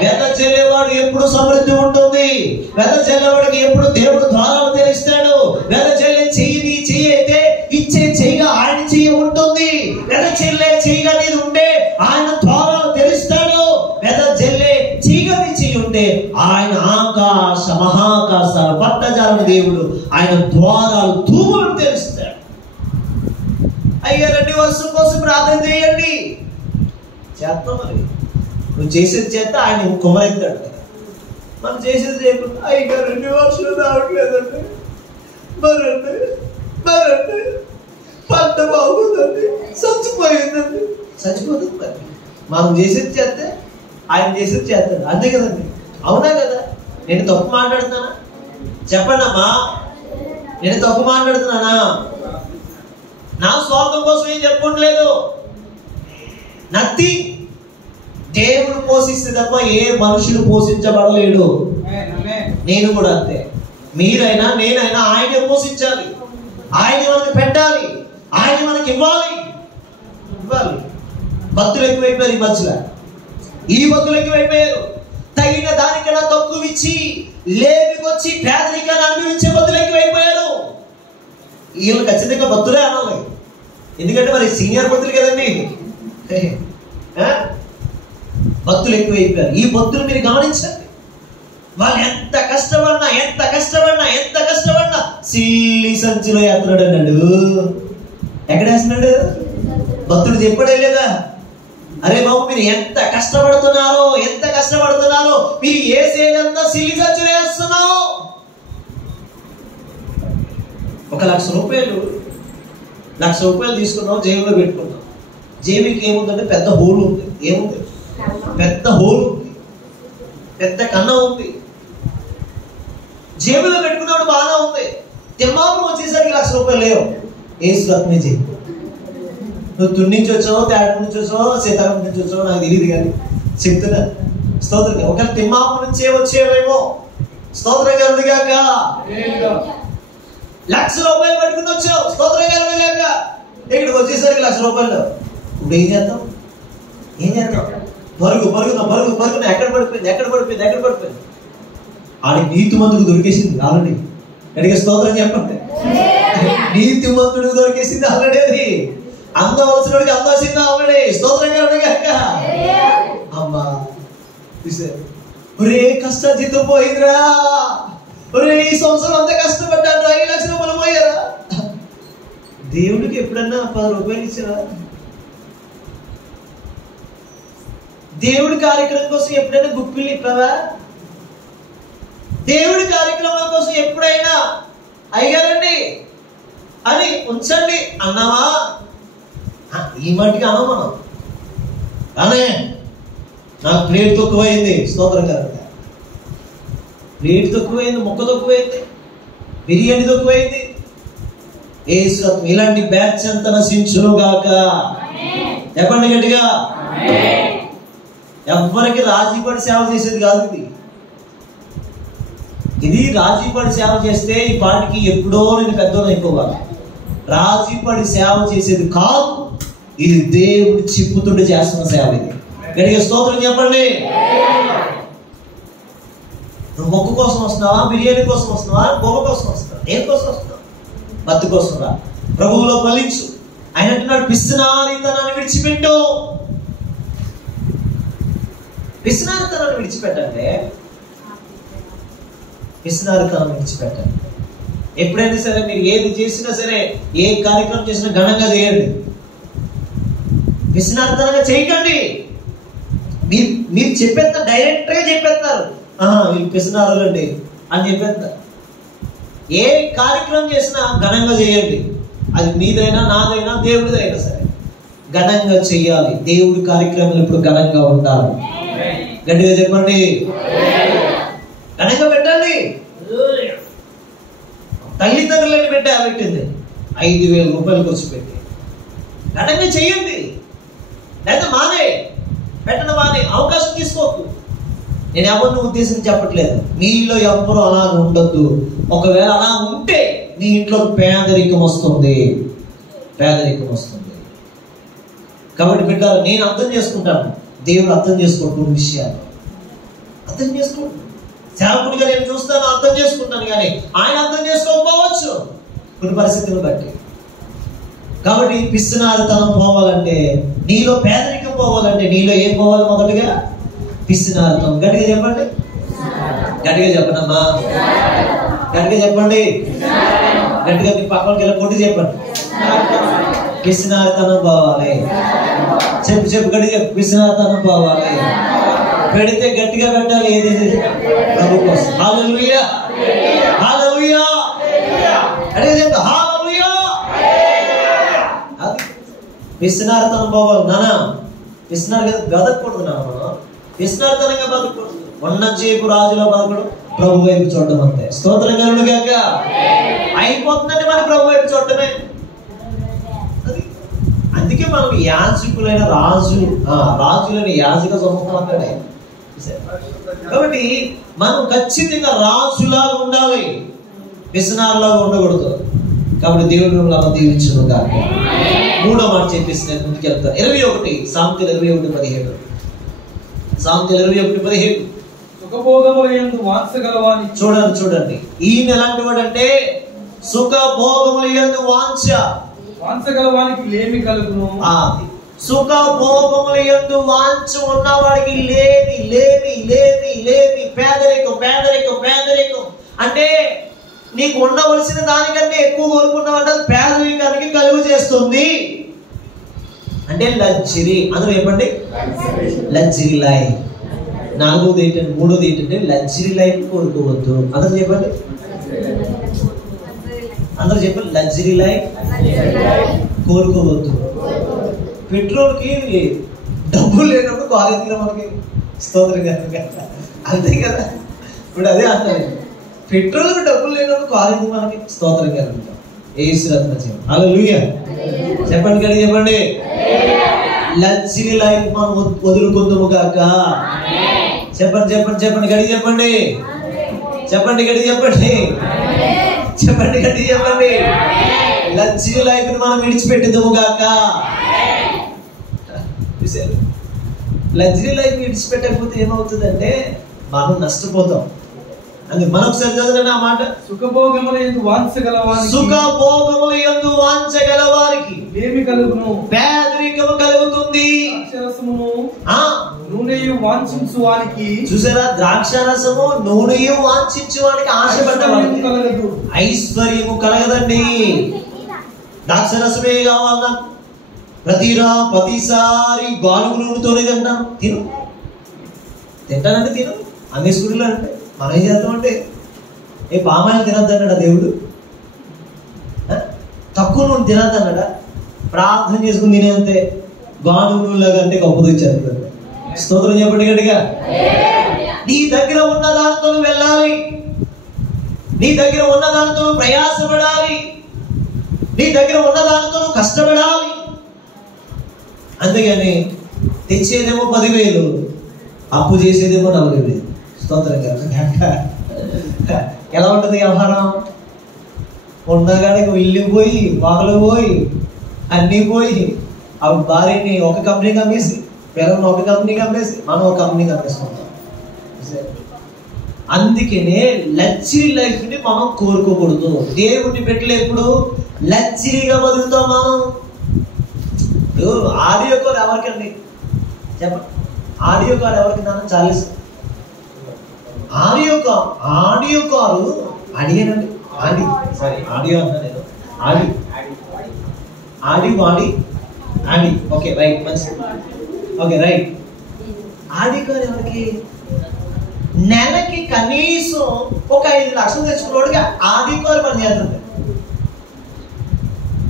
వేద చెల్లేవాడు ఎప్పుడు సమృద్ధి ఉంటుంది. వేద చెల్లేవాడికి ఎప్పుడు దేవుడు ద్వారాలు తెరిస్తాడు. వేద చెల్లె చెయ్యి అయితే ఇచ్చే చెయ్యిగా ఆయన చెయ్యి ఉంటుంది. వేద చెల్లె చెయ్యిగా నీది ఉంటే ఆయన ద్వారాలు తెరిస్తాడు. వేద చెల్లె చెయ్యిగా నీ చెయ్యి ఉంటే ఆయన ఆకాశ మహాకాశాల పట్టజాలని దేవుడు ఆయన ద్వారాలు తూములను తెరుస్తాడు. అయ్యా 2 వర్షం కోసం ప్రార్థన చేయండి, చేస్తాం. మరి నువ్వు చేసేది చేస్తే ఆయన కుమరెత్తాడు. మనం చేసేది చేయకుండా అయ్యా 2 వర్షాలు రావట్లేదండి, మరండి పంట బాగుందండి, చచ్చిపోయిందండి. చచ్చిపోతుంది. మరి మనం చేసేది చేస్తే ఆయన చేసేది చేస్తాడు. అంతే కదండి, అవునా కదా? నేను తప్పు మాట్లాడుతున్నానా? చెప్పండి అమ్మా, నేను తప్పు మాట్లాడుతున్నానా? నా స్వార్థం కోసం ఏం చెప్పుకోవట్లేదు. నథింగ్. దేవుడు పోషిస్తే తప్ప ఏ మనుషుడు పోషించబడలేడు. నేను కూడా అంతే. మీరైనా నేనైనా ఆయనే పోషించాలి, ఆయన మనకి పెట్టాలి, ఆయన మనకి ఇవ్వాలి. భక్తులు ఎక్కువైపోయారు ఈ మధ్యలో. ఈ భక్తులు ఎక్కువైపోయారు. తగిన దానికన్నా తక్కువ ఇచ్చి లేమికొచ్చి పేదరికాన్ని అనుభవించే భక్తులు ఎక్కువైపోయారు. వీళ్ళు ఖచ్చితంగా భక్తులే అనాలి, ఎందుకంటే మరి సీనియర్ భక్తులు కదండి. భక్తులు ఎక్కువైపోయారు. ఈ భక్తులు మీరు గమనించండి. వాళ్ళు ఎంత కష్టపడినా సిల్లి సంచిలో వేస్తున్నాడు అన్నాడు. ఎక్కడ వేస్తున్నాడు? భక్తుడు చెప్పడే లేదా? అరే బాబు, మీరు ఎంత కష్టపడుతున్నారో మీరు వేసేదంతా సిల్లి సంచిలో వేస్తున్నావు. 1,00,000 రూపాయలు తీసుకున్నావు, జేబులో పెట్టుకున్నావు. జేబుకి ఏముందంటే పెద్ద హోల్ ఉంది. ఏముంది? పెద్ద హోల్ ఉంది, పెద్ద కన్నం ఉంది. జేబులో పెట్టుకున్నాడు, బాగా ఉంది. తిమ్మాపురం వచ్చేసరికి 1,00,000 రూపాయలు లేవు. ఏసులత్మే జేబు. నువ్వు తుడి నుంచి వచ్చావో, తేడ నుంచి వచ్చావో, సీతారాం నుంచి వచ్చావో నాకు తెలియదు, కానీ చెప్తున్నా. స్తోత్రం. ఒకవేళ తిమ్మాపురం నుంచే వచ్చేవేమో. స్తోత్రం కలుగుగాక. 1,00,000 రూపాయలు పెట్టుకుని వచ్చావు. స్తోత్రం కలుగుగాక. ఇక్కడికి వచ్చేసరికి 1,00,000 రూపాయలు. ఇప్పుడు ఏం చేద్దాం? పరుగున ఎక్కడ పడిపోయింది? ఆడికి నీతిమంతుడు దొరికేసింది ఆల్రెడీ. అడిగే స్తోత్రం చెప్పండి. నీతిమంతుడు దొరికేసింది ఆల్రెడీ. అది అందవలసినోడికి అందవలసింది ఆల్రెడీ. స్తోత్రం కలుగుగాక. అమ్మా ఒరే కష్టజీతం పోయిందిరా, ఒరే ఈ సంవత్సరం అంతా కష్టపడ్డాను, 5,00,000 రూపాయలు పోయారా? దేవుడికి ఎప్పుడన్నా 10 రూపాయలు ఇచ్చారా? దేవుడి కార్యక్రమం కోసం ఎప్పుడైనా గుప్పిళ్ళు ఇప్పావా? దేవుడి కార్యక్రమాల కోసం ఎప్పుడైనా అయ్యారండి అని ఉంచండి అన్నావా? ఈ మాటికి అన్నాం మనం. కానీ నాకు ప్లేట్ తక్కువైంది. స్తోత్రం కనుక ప్లేట్ తక్కువైంది, ముక్క తక్కువైంది, బిర్యానీ తక్కువైంది. యేసు ఇలాంటి బ్యాచ్ అంతా నశించును గాక. చెప్పండి గట్టిగా. ఎవ్వరికి రాజీపడి సేవ చేసేది కాదు ఇది రాజీపడి సేవ చేస్తే ఈ పాటికి ఎప్పుడో నేను పెద్దోడు అయిపోవాలి. రాజీపడి సేవ చేసేది కాదు, ఇది దేవుడు చిప్పుతుండి చేస్తున్న సేవ. ఇది గట్టిగా స్తోత్రం చెప్పండి. నువ్వు మొక్కు కోసం వస్తున్నావా? బిర్యానీ కోసం వస్తున్నావా? గొప్ప కోసం వస్తున్నావా? ఏం కోసం వస్తున్నావు? బతు కోసం రా, ప్రభువులో ఫలించు. ఆయన అంటున్నాడు, పిసినారితనాన్ని విడిచిపెట్టు. పిసినారితనాన్ని విడిచిపెట్టండి. పిసినారితనాన్ని విడిచిపెట్టండి. ఎప్పుడైనా సరే మీరు ఏది చేసినా సరే, ఏ కార్యక్రమం చేసినా ఘనంగా చేయండి. పిసినారితనంగా చేయకండి. మీరు చెప్పేస్తారు, డైరెక్ట్ గా చెప్పేస్తారు, వీళ్ళు పిసినారులండి అని చెప్పేస్తారు. ఏ కార్యక్రమం చేసినా ఘనంగా చేయండి. అది మీదైనా నాదైనా దేవుడిదైనా సరే ఘనంగా చెయ్యాలి. దేవుడి కార్యక్రమాలు ఇప్పుడు ఘనంగా ఉండాలి. గట్టిగా చెప్పండి. ఘనంగా పెట్టండి. తల్లిదండ్రులని పెట్టింది 5,000 రూపాయలు ఖర్చు పెట్టి ఘనంగా చెయ్యండి. లేదా మానే అవకాశం తీసుకోకు. నేను ఎవరిని ఉద్దేశించి చెప్పట్లేదు. మీలో ఎవరు అలా ఉండొద్దు. ఒకవేళ అలా ఉంటే మీ ఇంట్లో పేదరికం వస్తుంది. కాబట్టి బిడ్డలు, నేను అర్థం చేసుకుంటాను, దేవుడు అర్థం చేసుకుంటున్న విషయాలు అర్థం చేసుకోండి. సేవకుడిగా నేను చూస్తాను, అర్థం చేసుకుంటాను, కానీ ఆయన అర్థం చేసుకోకపోవచ్చు కొన్ని పరిస్థితులను బట్టి. కాబట్టి పిసినారితనం పోవాలంటే, నీలో పేదరికం పోవాలంటే నీలో ఏం పోవాలి? మొదటిగా పిసినారితనం. గట్టిగా చెప్పండి. అమ్మా, గట్టిగా చెప్పండి. గట్టిగా మీ పక్కనకి వెళ్ళి కొట్టి చెప్పండి. పిసినారితనం పోవాలి. చెప్పు గట్టిగా. పిసినారితనం పోవాలి. పెడితే గట్టిగా పెట్టాలి. ఏది ప్రభు కోసం. హల్లెలూయా, హల్లెలూయా. గట్టిగా చెప్పు, హల్లెలూయా. అది పిసినారితనం పోవాలి. నానా పిసినారు బతకూడదు. మనం పిసినారితనంగా బతకూడదు. ఉన్నసేపు రాజులో బతకడం, ప్రభు వైపు చూడడం అంతే. స్తోత్రం కలుగుగాక. అయిపోతుందంటే మన ప్రభు వైపు చూడటమే. అది అందుకే మనం యాజకులైన రాజులైన యాజక సమూహం అన్నాడే. కాబట్టి మనం ఖచ్చితంగా రాజులాగా ఉండాలి, మిషనరీలాగా ఉండకూడదు. కాబట్టి దేవుడు మిమ్మల్ని దీవించును గాక. మూడో మాట చెప్పేసి నేను ముందుకు వెళ్తాను. 21 సామెతలు 21:17. సామెతలు 21:17. సుఖభోగములందు వాంఛ గలవాని. చూడండి ఈయన ఎలాంటి వాడు అంటే సుఖభోగములందు వాంఛ గలవానికి లేమి కలుగును. సుఖభోగములందు వాంఛ ఉన్నవాడికి లేమి లేమి లేమి లేమి పేదరికం పేదరికం పేదరికం. అంటే నీకు ఉండవలసిన దానికంటే ఎక్కువ కోరుకున్నావంటే అది పేదరికానికి కలుగు చేస్తుంది. అంటే లగ్జరీ. అందరూ చెప్పండి లగ్జరీ లైఫ్. నాలుగోది ఏంటంటే, మూడోది ఏంటంటే లగ్జరీ లైఫ్ కోరుకోవద్దు. అందరూ చెప్పండి లగ్జరీ లైఫ్ కోరుకోవద్దు. పెట్రోల్ కి డబ్బులు లేనప్పుడు కాలేజ్ తీరా మనకి స్తోత్రం కదా, అంతే కదా. ఇప్పుడు అదే అంటారు, పెట్రోల్ కి డబ్బులు లేనప్పుడు కాలేజ్ మనకి స్తోత్రం కదా. ఏసురత్న హల్లెలూయా చెప్పండి కదా, చెప్పండి లగ్జరీ లైఫ్ మనం వదులుకుందాము గాక. చెప్పండి చెప్పండి చెప్పండి గడి చెప్పండి చెప్పండి గడి చెప్పండి చెప్పండి గడి చెప్పండి. లగ్జరీ లైఫ్ ని మనం విడిచిపెట్టిద్దాము గాక. లగ్జరీ లైఫ్ విడిచిపెట్టకపోతే ఏమవుతుందంటే మనం నష్టపోతాం. అది మనొకసారి చదవండి ఆ మాట. సుఖభోగములందు వాంఛ గలవారికి లేమి కలుగును, పేదరికము కలుగుతుంది. నూనెయు వాంఛించు వానికి. చూసారా, ద్రాక్షరసము నూనెయు వాంఛించు వానికి ఆశపడ్డవాడికి ఐశ్వర్యము కలగదండి. ద్రాక్షరసమే కావాలన్నా ప్రతిసారి గాలుగు నూనెతోనే తింటాను. తింటానంటే తిను. అమ్మేసుకుడిలో అంటే మనం ఏం చేద్దాం అంటే పామాయిల్ తినద్దన్నాడా దేవుడు? తక్కువ నూనె తినద్దన్నాడా? ప్రార్థన చేసుకుని తినేంతే గాను నూనెలాగా అంటే గొప్పది ఇచ్చారు. స్తోత్రం చెప్పండి గట్టిగా. నీ దగ్గర ఉన్న దానితో వెళ్ళాలి, నీ దగ్గర ఉన్న దానితో ప్రయాసపడాలి, నీ దగ్గర ఉన్న దానితో కష్టపడాలి. అంతేగాని తెచ్చేదేమో 10,000, అప్పు చేసేదేమో 40,000. స్తోత్రం కదా. ఎలా ఉంటుంది వ్యవహారం? ఉండగానే ఇల్లు పోయి, వాగులు పోయి, అన్నీ పోయి, ఆ భార్యని ఒక కంపెనీకి అమ్మేసి, పిల్లల్ని ఒక కంపెనీకి అమ్మేసి, మనం ఒక కంపెనీకి అమ్మేసుకుంటాం. అందుకనే లగ్జరీ లైఫ్ ని మనం కోరుకోకూడదు. దేవుడిని పెట్టలేప్పుడు లగ్జరీగా బతుకుతాం మనం. ఆడియో కార్ ఎవరికండి చెప్పండి? ఆడియో కార్ ఎవరికి నాన్న? 40. ఆడియో కారు అడిగానండి. ఆడియో అన్నా నేను. ఆడి ఓకే రైట్, మంచి ఓకే రైట్. ఆడియో కారు ఎవరికి? నెలకి కనీసం ఒక 5 లక్షలు తెచ్చుకున్నవాడికి ఆడియో కారు పని చేస్తుంది.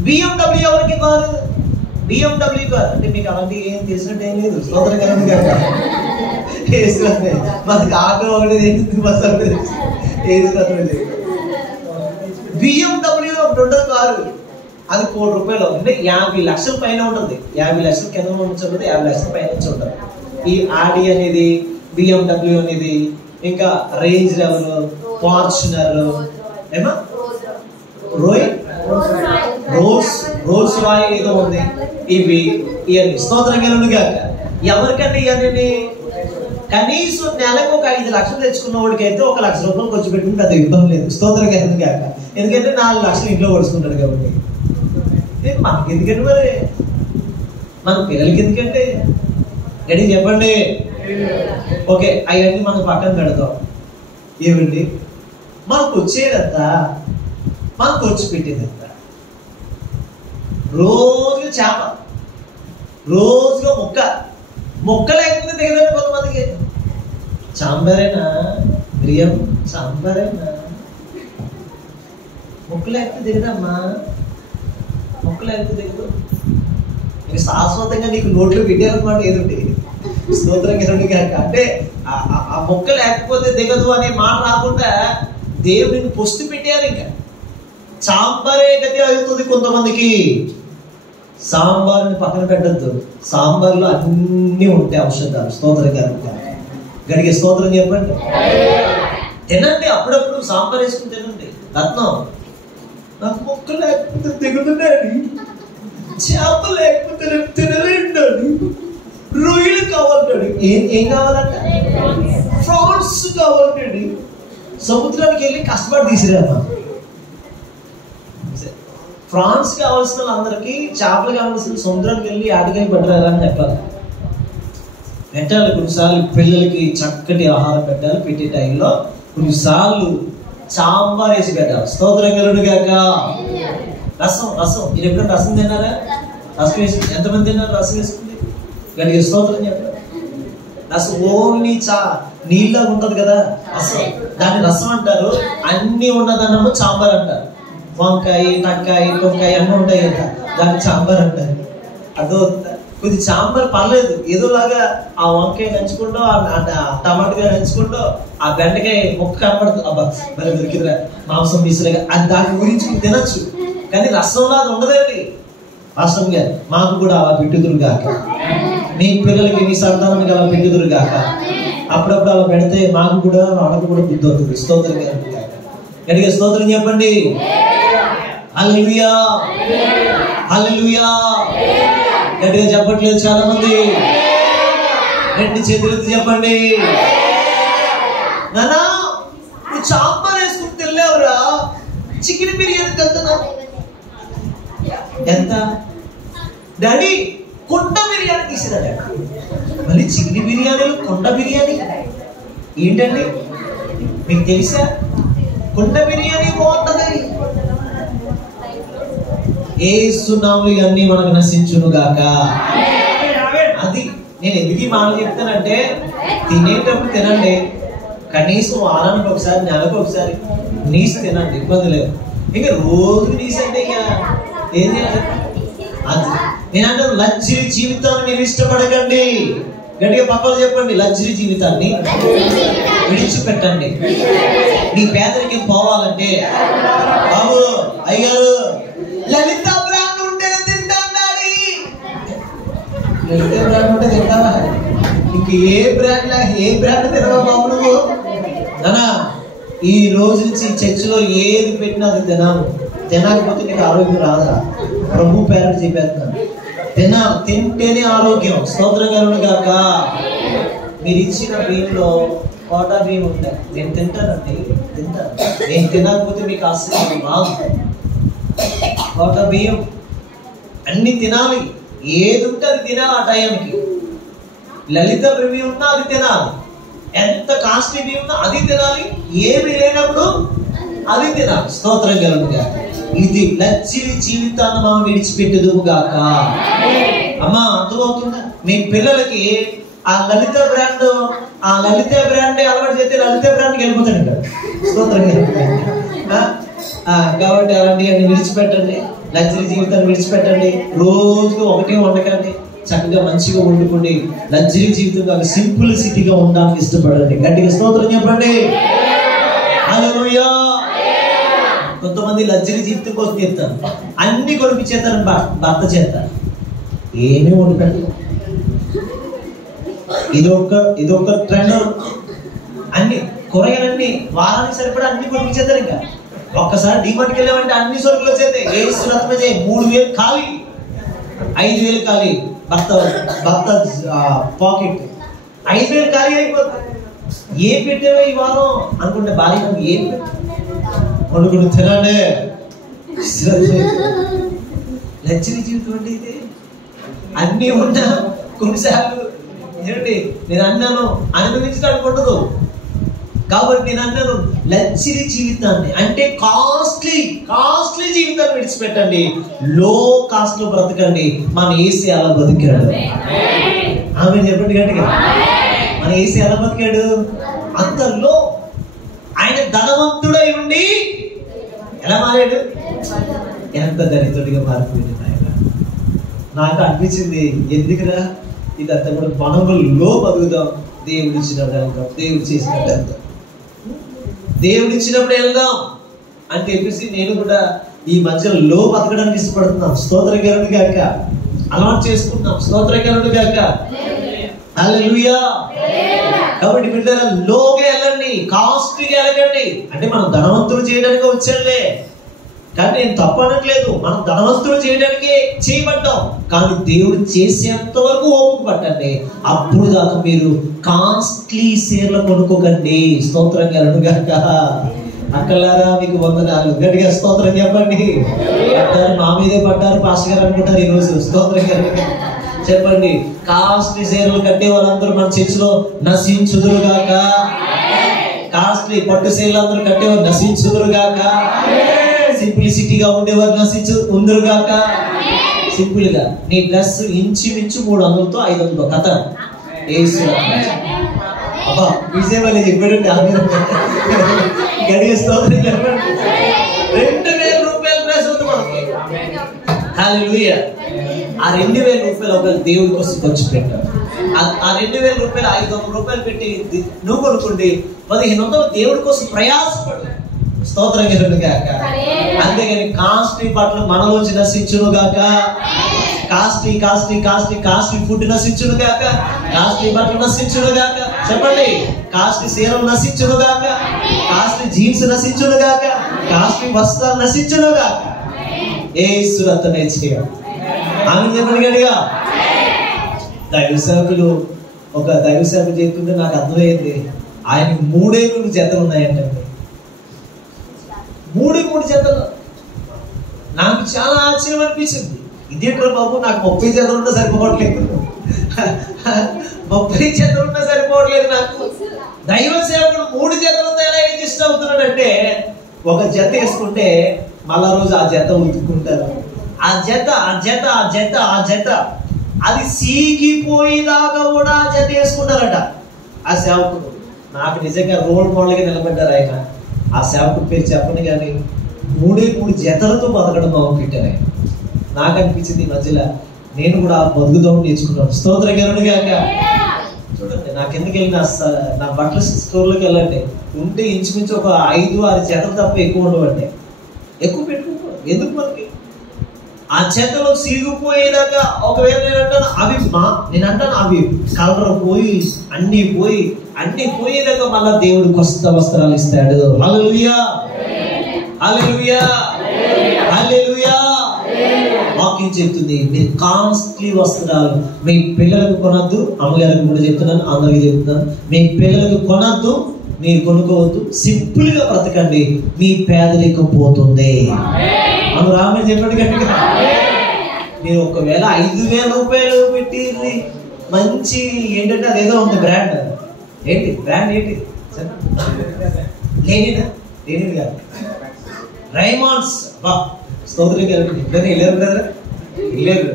BMW ఎవరికి కారు? BMW కారు అంటే మీకు అలాంటి ఏం తెలిసినట్టు ఏం లేదు. స్తోత్రం కదా. మనకి ఆటో ఒకటి బస్ ఒకటి BMW ఒకటి ఉంటుంది కారు. అది ₹1 కోటి అంటే 50 లక్షల పైన ఉంటుంది. 50 లక్షల కింద నుంచి ఉంటుంది, 50 లక్షల పైన నుంచి ఉంటుంది. ఈ ఆడి అనేది, BMW అనేది, ఇంకా రేంజ్ లెవెల్, ఫార్చునర్, ఏమా రోల్స్ రాయ్ ఏదో ఉంది. ఇవన్నీ స్తోత్రం కలుగునుగా. ఎవరికంటే ఇవన్నీ కనీసం నెలకు ఒక 5 లక్షలు తెచ్చుకున్న వాడికి అయితే 1 లక్ష రూపాయలు ఖర్చు పెట్టుకుని పెద్ద ఇబ్బంది లేదు. స్తోత్రం కలుగునుగా. ఎందుకంటే 4 లక్షలు ఇంట్లో పడుచుకుంటాడు కాబట్టి. మనకి ఎందుకంటే మరి మన పిల్లలకి ఎందుకంటే గడి చెప్పండి. ఓకే, అవన్నీ మనం పక్కన పెడతాం. ఏమండి మనకు వచ్చేదంతా, మనకు వచ్చి పెట్టేదంతా రోజు చేప, రోజుగా ముక్క లేకపోతే దిగదండి కొంతమందికి. సాంబారేనా బిర్యానీ? సాంబారేనా? ముక్క లేకపోతే దిగదమ్మా, ముక్క లేకపోతే దిగదు. నీకు శాశ్వతంగా నీకు నోట్లో పెట్టారనమాట ఏదండి. స్తోత్రం కనుక. అంటే ఆ ముక్క లేకపోతే దిగదు అనే మాట రాకుండా దేవుడిని పొస్తు పెట్టారు. ఇంకా సాంబారే గతి అవుతుంది కొంతమందికి. సాంబార్ని పక్కన పెట్టద్దు. సాంబార్లో అన్నీ ఉంటాయి ఔషధాలు. స్తోత్రం గారు గడిగే స్తోత్రం చెప్పండి. తినండి, అప్పుడప్పుడు సాంబార్ వేసుకుని తినండి. రత్నం, నాకు మొక్క లేకపోతే దిగుతున్నాడు, చేప లేకపోతే తినలేండి, రొయ్యలు కావాలంటాడు. ఏం కావాలంట? ఫ్రాన్స్ కావాలండి. సముద్రానికి వెళ్ళి కష్టపడి తీసిరామా. ఫ్రాన్స్ కావాల్సిన వాళ్ళందరికీ చేపలు కావాల్సిన సముద్రానికి వెళ్ళి ఆటకాయ పట్టరాలని చెప్పాలి. పెట్టాలి. కొన్నిసార్లు పిల్లలకి చక్కటి ఆహారం పెట్టాలి. పెట్టే టైంలో కొన్నిసార్లు సాంబార్ వేసి పెట్టాలి. స్తోత్రం కలుగును గాక. రసం, మీరు ఎప్పుడైనా రసం తిన్నారా? రసం వేసి ఎంతమంది తిన్నారు? రసం వేసుకుంది గడిగే స్తోత్రం చెప్పాలి. రసం ఓన్లీ నీళ్ళ ఉంటది కదా రసం, దాన్ని రసం అంటారు. అన్ని ఉన్నదన్నము సాంబార్ అంటారు. వంకాయ, నక్కాయ, తొక్కాయ అన్నీ ఉంటాయి కదా, దాన్ని సాంబార్ అంటారు. అదో కొద్ది సాంబార్ పర్లేదు, ఏదోలాగా ఆ వంకాయ నంచుకుంటూ, టమాటా నంచుకుంటూ, ఆ బెండకాయ ముక్క కనపడుతుంది. అబ్బా మరి దొరికిందిరా మాంసం పీసులుగా, అది దాని గురించి తినచ్చు. కానీ రసంలో అది ఉండదండి. రసం గారు మాకు కూడా అలా పెట్టుదురు గాక. మీ పిల్లలకి, మీ సంతానానికి అలా పెట్టుదురు గాక. అప్పుడప్పుడు అలా పెడితే మాకు కూడా వాళ్ళకు కూడా బుద్ధి అవుతుంది. స్తోత్రం గారు గట్టిగా స్తోత్రం చెప్పండి. హల్లెలూయా, హల్లెలూయా. గట్టిగా చెప్పట్లేదు చాలా మంది. రెండు చేతులెత్తి చెప్పండి. నానా నువ్వు సాంబార్ వేసుకుని తినలేవురా, చికెన్ బిర్యానీ తింటున్నా. ఎంత డాడీ? కుండ బిర్యానీ తీసిరా. మళ్ళీ చికెన్ బిర్యానీలు కుండ బిర్యానీ ఏంటండి? మీకు తెలుసా? కుండ బిర్యానీ బాగుంటది. యేసు నామములో ఇవన్నీ మనకు నశించును గాక. అది నేను ఎందుకు ఈ మాటలు చెప్తానంటే, తినేటప్పుడు తినండి, కనీసం వారానికి ఒకసారి, నెలకు ఒకసారి నీసు తినండి, ఇబ్బంది లేదు. ఇంకా రోజు నీసు అంటే ఇక ఏం చేయాలి? అది నేను అంటే లగ్జరీ జీవితాన్ని మీరు ఇష్టపడకండి. గట్టిగా పక్కన చెప్పండి, లగ్జరీ జీవితాన్ని విడిచిపెట్టండి. నీ పేదరికం పోవాలంటే బాబు అయ్యారు లలిత బ్రాండ్ ఉంటేనే తింటాను డాడీ. లలిత బ్రాండ్ ఉంటే తింటావా? ఇంక ఏ బ్రాండ్ తినవా బాబు నువ్వు? నానా ఈ రోజు నుంచి చర్చిలో ఏది పెట్టినా అది తినాలి. తినకపోతే నీకు ఆరోగ్యం రాదా? ప్రభు పేరు చెప్పేస్తున్నాను. తింటేనే ఆరోగ్యం. స్తోత్రం కలుగును గాక. మీరు ఇచ్చిన బియ్యంలో కోటా బియ్యం ఉంటాయి. నేను తింటానండి, తింటాను. నేను తినకపోతే మీకు ఆశ్చర్యం రాదు. కోటా బియ్యం అన్ని తినాలి. ఏది ఉంటే అది తినాలి ఆ టైంకి. లలిత బియ్యం ఉన్నా అది తినాలి. ఎంత కాస్ట్లీ బియ్యం ఉన్నా అది తినాలి. ఏమి లేనప్పుడు అది తినాలి. స్తోత్రం కలుగును గాక. ఇది లగ్జరీ జీవితాన్ని మనం విడిచిపెట్టుదుము గాక. అమ్మా అర్థమవుతుందా? మీ పిల్లలకి ఆ లలిత బ్రాండ్ అలవాటు చేస్తే లలిత బ్రాండ్కి వెళ్ళిపోతాడు కదా. స్తోత్రం కాబట్టి అలాంటివన్నీ విడిచిపెట్టండి. లగ్జరీ జీవితాన్ని విడిచిపెట్టండి. రోజుకు ఒకటే వండకండి. చక్కగా మంచిగా వండుకోండి. లగ్జరీ జీవితంగా సింపుల్ సిటీగా ఉండడానికి ఇష్టపడండి. గట్టిగా స్తోత్రం చెప్పండి. హల్లెలూయా. కొంతమంది లగ్జరీ జీవితం కోసం చెప్తారు, అన్ని కొనిపించేస్తారని భర్త చేస్తారు, ఏమీ వండుకండి. ఇదొక ట్రెండ్. అన్ని కూరగాయలన్నీ వారానికి సరిపడా అన్ని కొనిపించేస్తారు. ఇంకా ఒక్కసారి డిమార్ట్కి వెళ్ళామంటే అన్ని సరుకులు వచ్చేస్తాయి. ఏ శ్రద్ధ చేయి 3,000 ఖాళీ, 5,000 ఖాళీ. భర్త పాకెట్ 5,000 ఖాళీ అయిపోతుంది. ఏం పెట్టావో ఈ వారం అనుకుంటే భార్య ఏం వండుకుంటూ తినండి. లగ్జరీ జీవితం అంటే ఇది. అన్నీ ఉన్నా కొన్నిసార్లు ఏంటి నేను అన్నాను అనుభవించడానికి ఉండదు. కాబట్టి నేను అన్నాను లగ్జరీ జీవితాన్ని అంటే కాస్ట్లీ జీవితాన్ని విడిచిపెట్టండి. లో కాస్ట్ లో బ్రతకండి. మన యేసు ఎలా బతికాడు? ఆమె చెప్పండి గట్టిగా. మన యేసు ఎలా బతికాడు? అందరిలో ఆయన ధనవంతుడై ఉండి ఎలా మారాడు? ఎంత దరిద్రుడిగా మారిపోయింది. నాకు అనిపించింది, ఎందుకురా ఇదంతా కూడా మనములో బతుకుదాం. దేవుడు ఇచ్చినప్పుడు వెళ్దాం, దేవుడు చేసినప్పుడు వెళ్దాం, దేవుడు ఇచ్చినప్పుడు వెళ్దాం అని చెప్పేసి నేను కూడా ఈ మధ్యలో బతకడానికి ఇష్టపడుతున్నాం. స్తోత్రం కలుగును గాక. అలవాటు చేసుకుంటున్నాం. స్తోత్రం కలుగును గాక. హల్లెలూయా. కాబట్టి బిడ్డలారా, లోగా వెళ్ళండి, కాస్ట్లీగా వెళ్ళకండి. అంటే మనం ధనవంతులు చేయడానికి వచ్చానులే, కానీ నేను తప్పనట్లేదు. మనం ధనవంతులు చేయడానికి చేయబడ్డాం, కానీ దేవుడు చేసేంత వరకు ఓపిక పట్టండి. అప్పుడు దాకా మీరు కాస్ట్లీ షేర్లు కొనుక్కోకండి. స్తోత్రం కలుగును గాక. అక్కలారా మీకు వందనాలు. గట్టిగా స్తోత్రం చెప్పండి. పడ్డారు, మా మీదే పడ్డారు పాస్టర్ గారు అనుకుంటారు ఈరోజు. స్తోత్రం కలుగును గాక. చెప్పండి. కాస్ట్లీ షేర్లు కట్టే వాళ్ళందరూ మన చర్చిలో నశించుదురుగాక. కాస్ట్లీ పట్టు షేర్లు అందరూ కట్టేవారు నశించుదురుగాక. సింప్లిసిటీగా ఉండేవారు ఉందరుగాక. సింపుల్ గా నీ డ్రెస్ ఇంచుమించు 300తో 500 కథ అబ్బా విజయవాళ్ళు చెప్పాడు. గడిస్తూ 2000 రూపాయల డ్రెస్ ఉంది మనకి. హల్లెలూయా. ఆ 2000 రూపాయలు ఒక దేవుడి కోసం ఖర్చు పెట్టారు. ఆ 2000 రూపాయలు 500 రూపాయలు పెట్టి నువ్వు కొనుక్కోండి. 1500 దేవుడి కోసం ప్రయాసపడు. స్తోత్రం కలుగును గాక. అంతేగాని కాస్ట్లీ బట్టలు మనలోంచి నశించును గాక. Costly costly costly costly food నశించును గాక. కాస్ట్లీ బట్టలు నశించును గాక. చెప్పండి. కాస్ట్లీ సీరలు నశించును గాక. కాస్ట్లీ జీన్స్ నశించును గాక. కాస్ట్లీ వస్త్రాలు నశించును గాక. యేసు రక్తమే చేయ. ఆమె చెప్పండి గట్టిగా. దైవ సేవకులు ఒక దైవ సేవ చేస్తుంటే నాకు అర్థమైంది. ఆయన 3 జతలు ఉన్నాయంటండి. 3 జతలు. నాకు చాలా ఆశ్చర్యం అనిపించింది. ఇదేంటో బాబు, నాకు 30 జతలు ఉన్నా సరిపోవట్లేదు. 30 జతలు ఉన్నా సరిపోవట్లేదు నాకు. దైవ సేవకుడు 3 జతలు ఉందా ఎలా ఇష్టం అవుతున్నాడంటే, ఒక జత వేసుకుంటే మళ్ళా రోజు ఆ జత ఉతుక్కుంటారు. ఆ జత ఆ జత ఆ జత ఆ జత అది సీగిపోయేదాకా కూడా ఆ జత వేసుకుంటారట. ఆ సేవకుడు నాకు నిజంగా రోల్ మోడల్గా నిలబడ్డారు ఆయన. ఆ సేవకుడి పేరు చెప్పండి, కానీ 3 జతలతో బతకడం మొదలుపెట్టాను. నాకు అనిపించింది ఈ మధ్యలో నేను కూడా బతుకుదాం నేర్చుకున్నాను. స్తోత్రం కలుగును గాక. చూడండి, నాకు ఎందుకు వెళ్ళిన నా బట్టల స్టోర్లోకి వెళ్ళండి, ఉంటే ఇంచుమించు ఒక 5-6 జతలు తప్ప ఎక్కువ ఉండవండి. ఎక్కువ పెట్టుకుంటాం ఎందుకు మనకి? ఆ చేతలో సీగిపోయేదాకా ఒకవేళ నేను అంటాను అవి కలర్ పోయి అన్ని పోయేదాకా మళ్ళా దేవుడు కొత్త వస్త్రాలు ఇస్తాడు. హల్లెలూయా, హల్లెలూయా, హల్లెలూయా. వాక్యం చెప్తుంది, మీరు కాస్ట్లీ వస్త్రాలు మీ పిల్లలకు కొనద్దు. అమ్మగారికి కూడా చెప్తున్నాను, అందరికీ చెప్తున్నాను, మీ పిల్లలకు కొనద్దు, మీరు కొనుక్కోవద్దు. సింపుల్ గా బ్రతకండి, మీ పేదరికం పోతుంది. మనం రామని చెప్పండి గట్టిగా. మీరు ఒకవేళ 5000 రూపాయలు పెట్టి మంచి ఏంటంటే అదేదో ఉంది బ్రాండ్. ఏంటి బ్రాండ్? ఏంటి లేనిదా? లేనిది కాదు, రైమాండ్స్. స్తోత్రం గారు ఇద్దరు వెళ్ళారు బ్రదర్, వెళ్ళారు.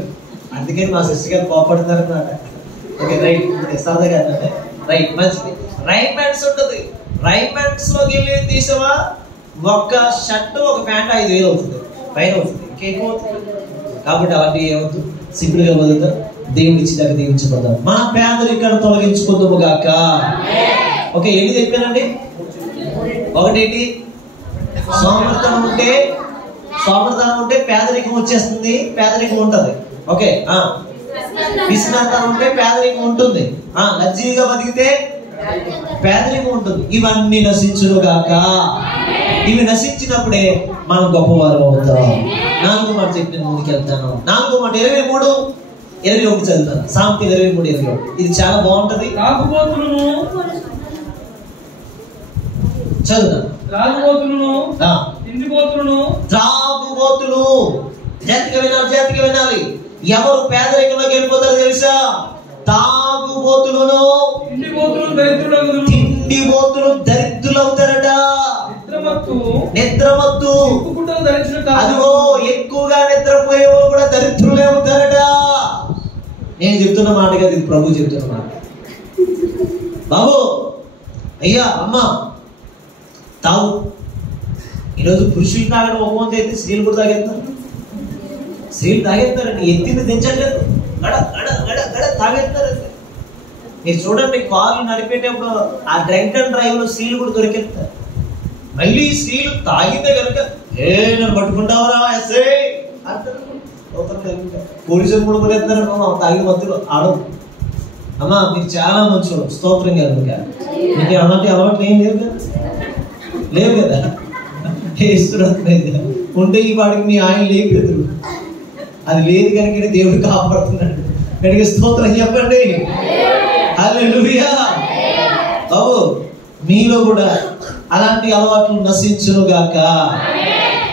అందుకని మా సిస్టర్ గారు కోపడుతున్నారు అన్నమాట. ఓకే రైట్, సరదాగా రైట్, మంచిది. రైమాండ్స్ ఉంటుంది. రైమాండ్స్ లోకి వెళ్ళి తీసావా, ఒక్క షర్ట్ ఒక ప్యాంట్ 5000 అవుతుంది, పైన అవుతుంది, ఇంకేమో అవుతుంది. కాబట్టి అలాంటి ఏమవుతుంది, సింపుల్ గా వదులుతారు. దేవుడు ఇచ్చినాక దీవించబడతాం. మన పేదరికాన్ని తొలగించుకుందాము గాక. ఓకే, ఏంటి చెప్పానండి? ఒకటేంటి, సోమర్థనం ఉంటే పేదరికం వచ్చేస్తుంది, పేదరికం ఉంటది. ఓకే, విశ్రాంతం ఉంటే పేదరికం ఉంటుంది. లజ్జీగా బతికితే పేదరికం ఉంటుంది. ఇవన్నీ నశించును గాక. ఇవి నశించినప్పుడే మనం గొప్పవారు అవుతాం. 4వ మాట చెప్పి నేను ముందుకు వెళ్తాను. 4వ మాట 23:21 చదువుతాను. సామెతలు 23:21. ఇది చాలా బాగుంటది. చదువుతాను. త్రాగుబోతులు జాతికి వినాలి. ఎవరు పేదరికంలోకి వెళ్ళిపోతారో తెలుసా? తాగుబోతులను, తిండిబోతులు దరిద్రులవుతారట. నిద్రమత్తు, అదిగో ఎక్కువగా నిద్రపోయేవాళ్ళు కూడా దరిద్రులే అవుతారట. నేను చెప్తున్న మాట కదా, ఇది ప్రభు చెప్తున్న మాట. బాబు, అయ్యా, అమ్మ, తాగు. ఈరోజు పురుషులు తాగడం ఒక వంతు అయితే స్త్రీలు కూడా తాగేస్తారు. స్త్రీలు తాగేస్తారండి, ఎత్తింది దించట్లేదు, గడ గడ గడ గడ తాగేస్తారండి. మీరు చూడండి, కార్లు నడిపేటప్పుడు ఆ డ్రంక్ అండ్ డ్రైవ్ లో స్త్రీలు కూడా దొరికేస్తారు. మళ్ళీ స్త్రీలు తాగితే కనుక నన్ను పట్టుకుంటావరా ఎస్ఐ అంటారు. పోలీసులు కూడా పడేస్తున్నారు తాగి మత్తులు ఆడవు. అమ్మా మీకు చాలా మంచి స్తోత్రం కదా. మీకు అలాంటి అలవాట్లు ఏం లేవు కదా, లేవు కదా. ఉంటే ఈ వాడికి మీ ఆయన లేపెదురు, అది లేదు కనుక దేవుడు కాపాడుతున్నాడు. కనుక స్తోత్రం చెప్పండి. హల్లెలూయా. బాబు మీలో కూడా అలాంటి అలవాట్లు నశించును గాక.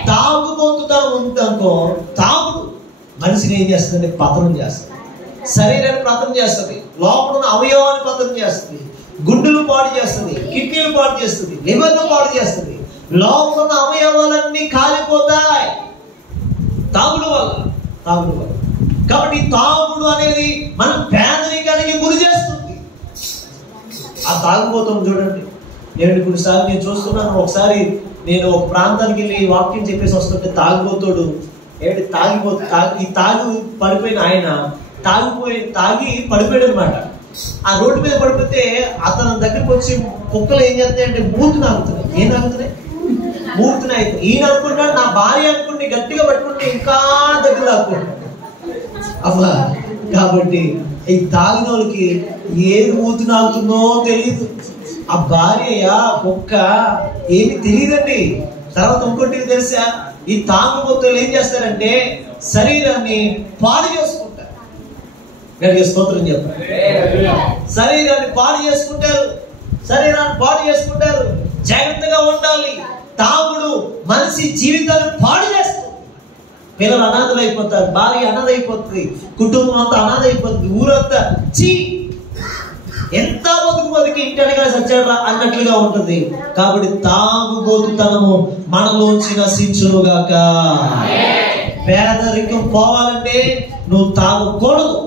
తాగుబోతుతనం ఉందనుకో, తాగుడు మనిషిని ఏం చేస్తుంది? పతనం చేస్తుంది. శరీరాన్ని పతనం చేస్తుంది, లోపల ఉన్న అవయవాన్ని పతనం చేస్తుంది, గుండెలు పాడు చేస్తుంది, కిడ్నీలు పాడు చేస్తుంది, లివర్ను పాడు చేస్తుంది, లోపల ఉన్న అవయవాలన్నీ కాలిపోతాయి తాగుడు వల్ల. కాబట్టి తాగుడు అనేది మన పేదరికానికి గురి చేస్తుంది. ఆ తాగుబోతాం చూడండి. ఇప్పుడు సార్ నేను చూస్తున్నాను. ఒకసారి నేను ఒక ప్రాంతానికి వెళ్ళి వాక్యం చెప్పేసి వస్తుంటే తాగిపోతాడు ఈ తాగు పడిపోయిన ఆయన తాగి పడిపోయాడు అనమాట. ఆ రోడ్డు మీద పడిపోతే అతని దగ్గరికి వచ్చి కుక్కలు ఏం చేస్తాయంటే మూర్తి నాగుతున్నాయి. ఏం నాగుతున్నాయి? మూర్తి నాగుతున్నాయి. ఈయన అనుకుంటాడు నా భార్య అనుకుంటే గట్టిగా పట్టుకుంటే ఇంకా దగ్గర లాక్కుంటాడు అబ్బా. కాబట్టి ఈ తాగిన వాళ్ళకి ఏది మూర్తి నాగుతుందో తెలియదు. ఆ భార్య కుక్క ఏమి తెలియదండి. తర్వాత ఇంకోటి తెలుసా, ఈ తాగుబోతులు ఏం చేస్తారంటే శరీరాన్ని పాడు చేసుకుంటారు. గట్టిగా స్తోత్రం చెప్పండి. శరీరాన్ని పాడు చేసుకుంటారు. జాగ్రత్తగా ఉండాలి. తాగుడు మనిషి జీవితాన్ని పాడు చేస్తుంది. పిల్లలు అనాథలు అయిపోతారు, భార్య అనాథ అయిపోతుంది, కుటుంబం అంతా అనాథ అయిపోతుంది, ఊరంతా చీ ఎంత బతుకు ఇంటనగా సచ్చాడా అన్నట్లుగా ఉంటుంది. కాబట్టి తాగుబోతుతనము మనలోంచి నశించునుగాక. పేదరికం పోవాలంటే నువ్వు తాగకూడదు.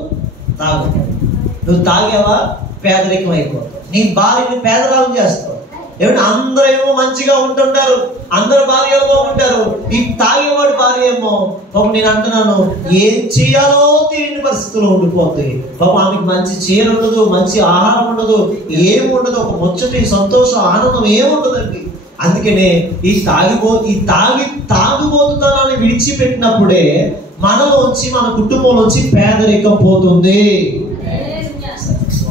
నువ్వు తాగావా పేదరికం అయిపోతావు. నీ భార్యని పేదరాలు చేస్తావు. ఏమంటే అందరూ ఏమో మంచిగా ఉంటుంటారు, అందరు భార్యలు బాగుంటారు. ఈ తాగేవాడి భార్య ఏమో పాపం నేను అంటున్నాను ఏం చేయాలో తెలియని పరిస్థితుల్లో ఉండిపోతాయి. పాపం ఆమెకి మంచి చీర ఉండదు, మంచి ఆహారం ఉండదు, ఏమి ఉండదు, ఒక ముచ్చటి సంతోషం ఆనందం ఏముండదండి. అందుకనే ఈ తాగుబోతుతనాన్ని విడిచిపెట్టినప్పుడే మనలోంచి మన కుటుంబంలోంచి పేదరికం పోతుంది.